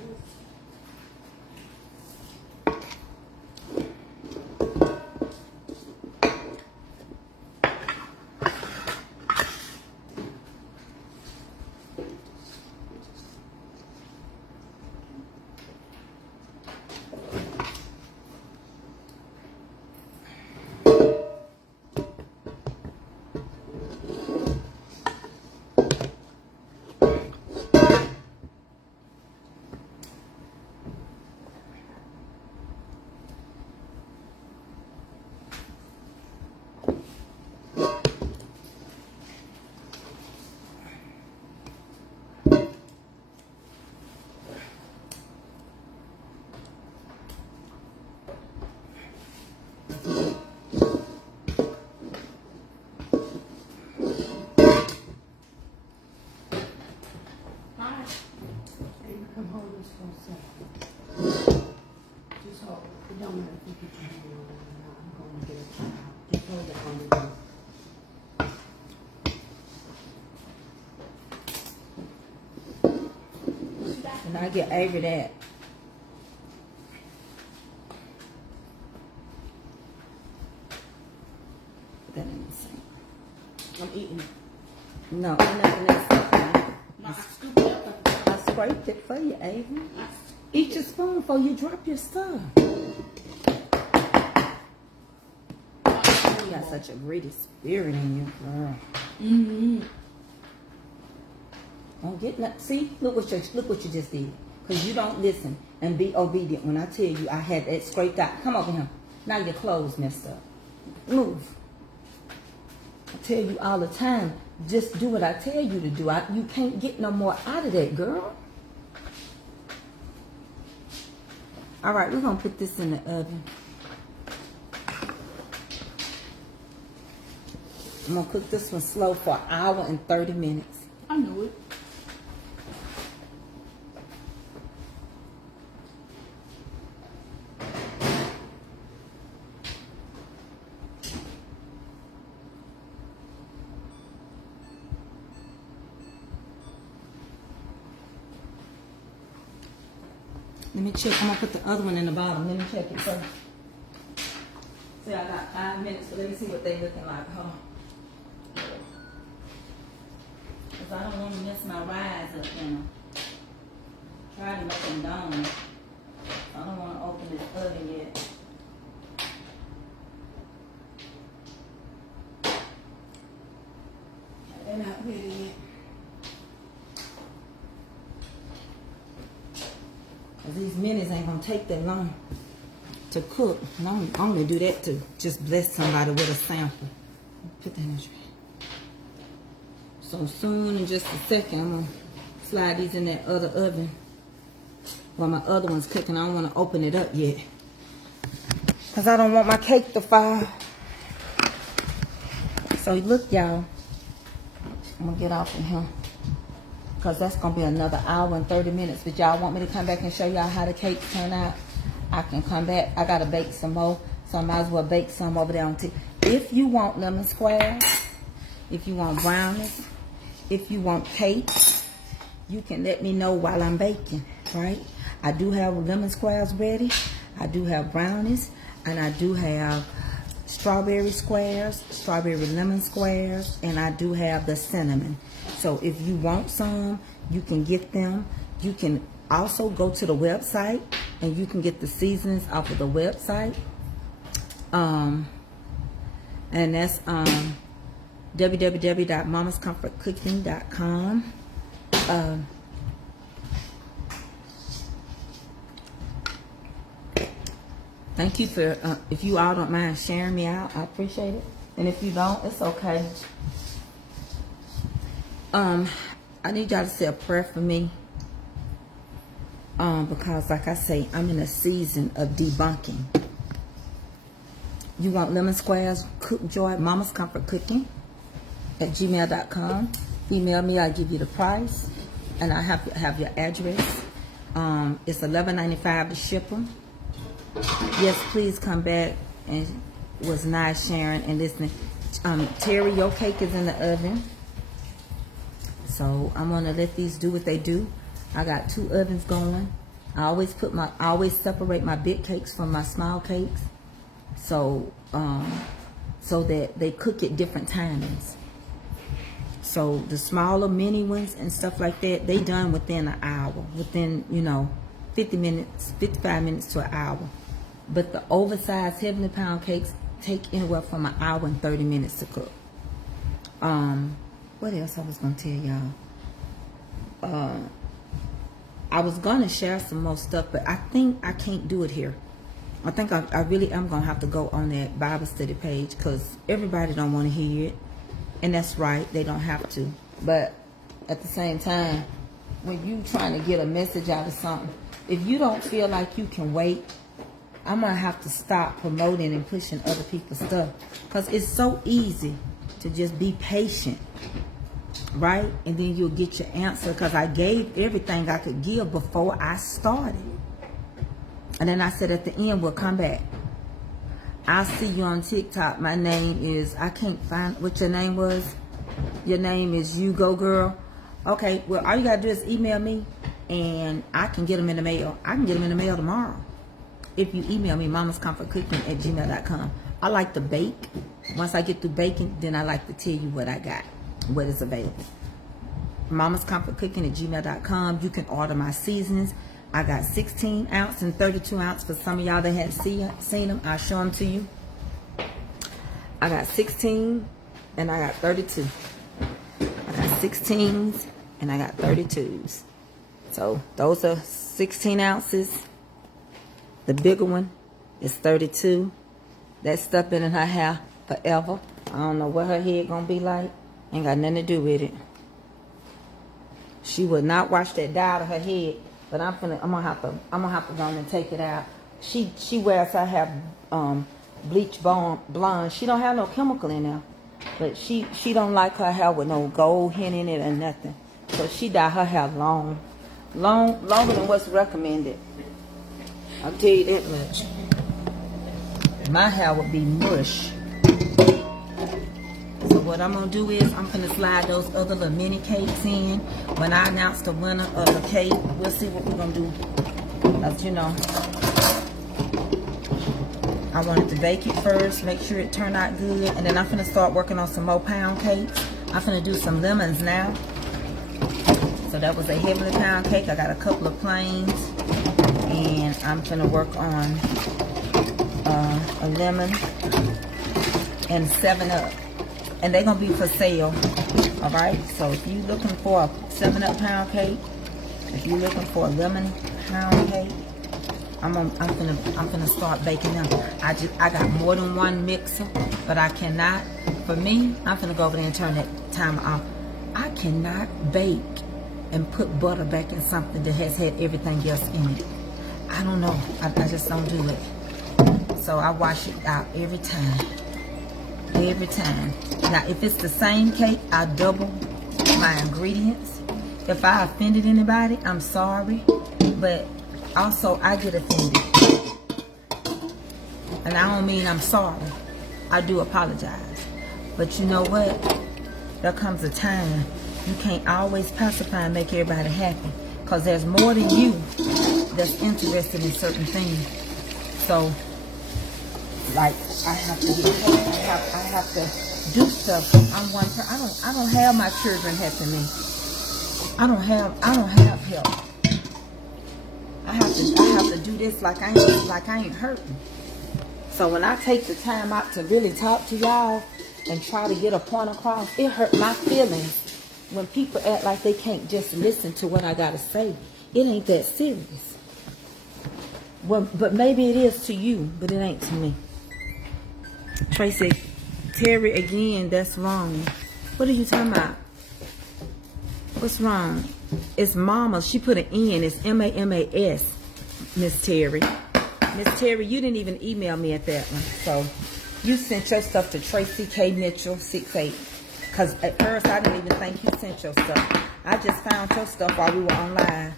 Come hold this for a second. Just hold it. It don't matter if you put your hand on it or not. I'm going to get it out. Just hold it on the door. And I get Avery that. That ain't the same. I'm eating. No, ain't nothing else. No, I scooped it up. I scraped it for you, Avery. Eat your spoon before you drop your stuff. You got such a greedy spirit in you, girl. Mm-hmm. Don't get nothing. See, look what you just did. Cause you don't listen and be obedient when I tell you I had that scraped out. Come over here. Now your clothes messed up. Move. I tell you all the time, just do what I tell you to do. You can't get no more out of that, girl. All right, we're gonna put this in the oven. I'm gonna cook this one slow for an hour and 30 minutes. I knew it. Let me check. I'm gonna put the other one in the bottom. Let me check it first. See, I got 5 minutes, so let me see what they looking like. Hold on. Because I don't want to mess my rise up, you know. Try to make them done. I don't want to open this oven yet. They're not ready yet. Cause these minis ain't gonna take that long to cook. And I'm gonna do that to just bless somebody with a sample. Put that in the tray. So soon, in just a second, I'm gonna slide these in that other oven. While my other one's cooking, I don't want to open it up yet. Because I don't want my cake to fall. So look, y'all. I'm going to get off of here. Because that's going to be another hour and 30 minutes. But y'all want me to come back and show y'all how the cakes turn out? I can come back. I got to bake some more. So I might as well bake some over there on tea. If you want lemon squares, if you want brownies, if you want cake, you can let me know while I'm baking, right? I do have lemon squares ready. I do have brownies. And I do have strawberry squares, strawberry lemon squares. And I do have the cinnamon. So if you want some, you can get them. You can also go to the website and you can get the seasonings off of the website. And that's www.mamascomfortcooking.com. Thank you for, if you all don't mind sharing me out, I appreciate it. And if you don't, it's okay. I need y'all to say a prayer for me. Because like I say, I'm in a season of debunking. You want lemon squares, cook joy, Mama's Comfort Cooking at gmail.com. Email me, I'll give you the price. And I have your address. It's $11.95 to ship them. Yes, please come back. And it was nice sharing and listening. Terry, your cake is in the oven. So I'm gonna let these do what they do. I got 2 ovens going. I always separate my big cakes from my small cakes. So so that they cook at different timings. So the smaller mini ones and stuff like that, they done within an hour. Within, 50 minutes, 55 minutes to an hour. But the oversized 70-pound cakes take anywhere from an hour and 30 minutes to cook. What else I was going to tell y'all? I was going to share some more stuff, but I think I can't do it here. I think I really am going to have to go on that Bible study page because everybody don't want to hear it. And that's right, they don't have to. But at the same time, when you trying to get a message out of something, if you don't feel like you can wait, I'm going to have to stop promoting and pushing other people's stuff. Because it's so easy to just be patient, right? And then you'll get your answer because I gave everything I could give before I started. And then I said at the end, we'll come back. I'll see you on TikTok. My name is, I can't find what your name was. Your name is You Go Girl. Okay, well, all you got to do is email me and I can get them in the mail. I can get them in the mail tomorrow. If you email me, mamascomfortcooking@gmail.com. I like to bake. Once I get through baking, then I like to tell you what I got, what is available. mamascomfortcooking@gmail.com. You can order my seasonings. I got 16 ounce and 32 ounce for some of y'all that hadn't seen them. I'll show them to you. I got 16 and I got 32. I got 16s and I got 32s. So those are 16 ounces. The bigger one is 32. That stuff been in her hair forever. I don't know what her head gonna be like. Ain't got nothing to do with it. She would not wash that dye out of her head. But I'm gonna have to go on and take it out. She wears her hair bleach blonde. She don't have no chemical in there. But she don't like her hair with no gold hint in it or nothing. So she dye her hair longer than what's recommended. I'll tell you that much. My hair would be mush. So what I'm going to do is I'm going to slide those other little mini cakes in. When I announce the winner of the cake, we'll see what we're going to do. As you know, I wanted to bake it first, make sure it turned out good, and then I'm finna start working on some more pound cakes. I'm finna do some lemons now. So that was a heavenly pound cake. I got a couple of plains, and I'm finna work on a lemon and 7-Up, and they're gonna be for sale. All right. So if you're looking for a 7-Up pound cake, if you're looking for a lemon pound cake, I'm gonna start baking them. I got more than one mixer, but I cannot. For me, I'm gonna go over there and turn that timer off. I cannot bake and put butter back in something that has had everything else in it. I don't know. I just don't do it. So I wash it out every time. Every time. Now, if it's the same cake, I double my ingredients. If I offended anybody, I'm sorry. But also, I get offended. And I don't mean I'm sorry. I do apologize. But you know what? There comes a time you can't always pacify and make everybody happy. Because there's more than you that's interested in certain things. So, like, I have to get help. I have to do stuff. I'm one person. I don't have my children helping me. I don't have help. I have to do this like I ain't hurting. So when I take the time out to really talk to y'all and try to get a point across, it hurt my feelings when people act like they can't just listen to what I gotta say. It ain't that serious. Well, but maybe it is to you, but it ain't to me. Tracy, Terry, again, that's wrong. What are you talking about? What's wrong? It's Mama. She put an N. It's M-A-M-A-S, Miss Terry. Miss Terry, you didn't even email me at that one. So you sent your stuff to Tracy K. Mitchell 68. Because at first I didn't even think you sent your stuff. I just found your stuff while we were online.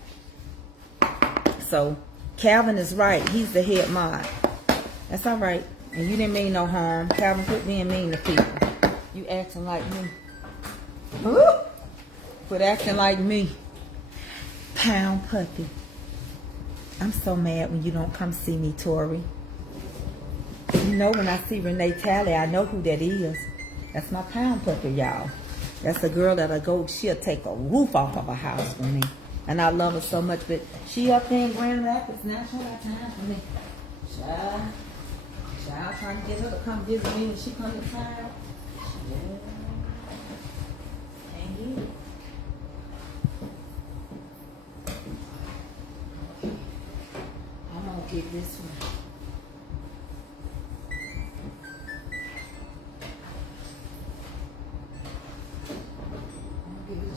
So Calvin is right. He's the head mod. That's all right. And you didn't mean no harm. Calvin, quit being mean to people. You acting like me. Ooh. Quit acting like me. Pound puppy. I'm so mad when you don't come see me, Tori. You know when I see Renee Talley, I know who that is. That's my pound puppy, y'all. That's the girl that'll go, she'll take a roof off of a house for me. And I love her so much, but she up there in Grand Rapids now, she got time for me. Child trying to get her to come visit me when she comes to town. Yeah. Can't get it. I'm gonna get this one.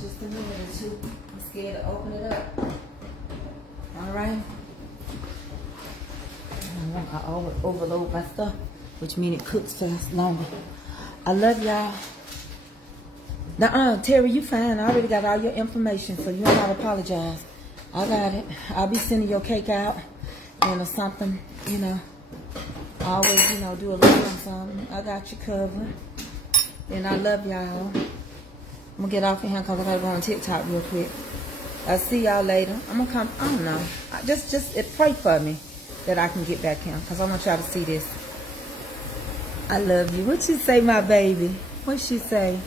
Just a minute or two. I'm scared to open it up. Alright. I overload my stuff, which means it cooks fast longer. I love y'all. Now, Terry, you fine. I already got all your information, so you don't gotta apologize. I got it. I'll be sending your cake out, or something, you know. Always, do a little something. I got you covered. And I love y'all. I'm gonna get off of here because I gotta go on TikTok real quick. I'll see y'all later. I'm gonna come. I don't know. Just pray for me that I can get back in because I want y'all to see this. I love you. What she say, my baby? What she say?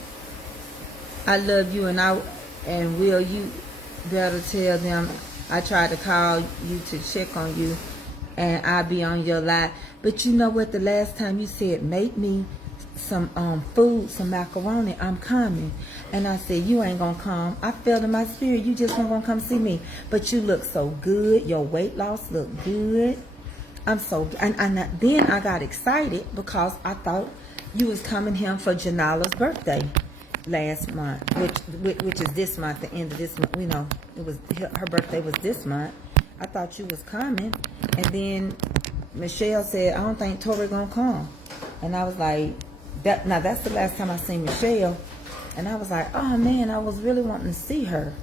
I love you, and will you better tell them I tried to call you to check on you, and I'll be on your live. But you know what? The last time you said make me some food, some macaroni, I'm coming. And I said, you ain't gonna come. I felt in my spirit, you just weren't gonna come see me. But you look so good. Your weight loss look good. I'm so, and then I got excited because I thought you was coming here for Janala's birthday last month, which is this month, the end of this month. It was her birthday was this month. I thought you was coming, and then Michelle said, I don't think Tori gonna come. And I was like, now that's the last time I seen Michelle. And I was like, oh man, I was really wanting to see her.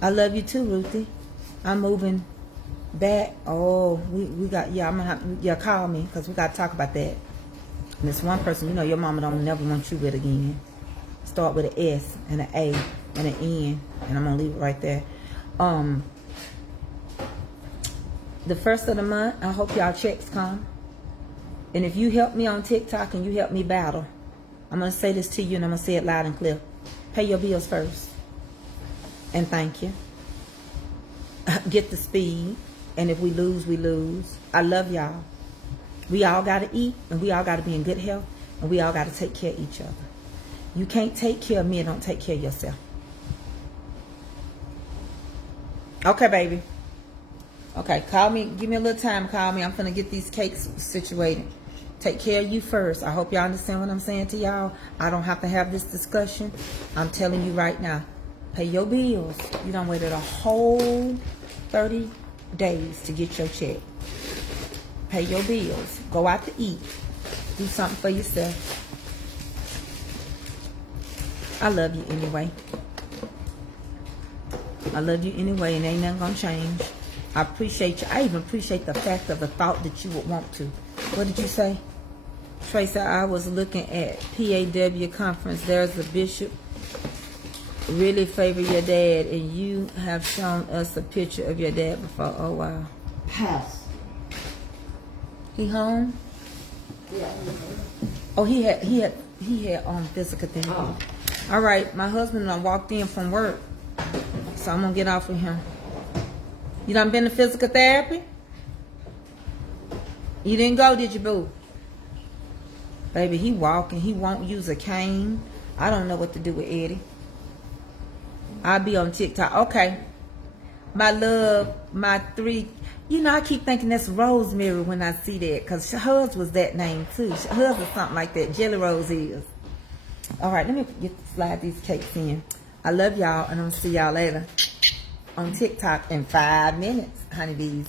I love you too, Ruthie. I'm moving back. Oh, we got, I'm gonna have, call me, because we got to talk about that. And this one person, your mama don't never want you with again. Start with an S and an A and an N, and I'm gonna leave it right there. The first of the month, I hope y'all checks come. And if you help me on TikTok and you help me battle, I'm going to say this to you and I'm going to say it loud and clear. Pay your bills first. And thank you. Get the speed. And if we lose, we lose. I love y'all. We all got to eat and we all got to be in good health and we all got to take care of each other. You can't take care of me and don't take care of yourself. Okay, baby. Okay, call me. Give me a little time. Call me. I'm finna get these cakes situated. Take care of you first. I hope y'all understand what I'm saying to y'all. I don't have to have this discussion. I'm telling you right now. Pay your bills. You done waited a whole 30 days to get your check. Pay your bills. Go out to eat. Do something for yourself. I love you anyway. I love you anyway, and ain't nothing gonna change. I appreciate you. I even appreciate the fact of the thought that you would want to. What did you say? Tracy, I was looking at PAW conference. There's a bishop really favor your dad, and you have shown us a picture of your dad before. Oh wow. Pass. He home? Yeah. Oh, he had physical therapy. Oh. All right, my husband done walked in from work, so I'm gonna get off with him. You done been to physical therapy? You didn't go, did you, boo? Baby, he walking. He won't use a cane. I don't know what to do with Eddie. I'll be on TikTok. Okay. My love, my 3. You know, I keep thinking that's Rosemary when I see that, because hers was that name too. Hers was something like that. Jelly Rose is. All right, let me slide these cakes in. I love y'all, and I'm going to see y'all later on TikTok in 5 minutes, honeybees.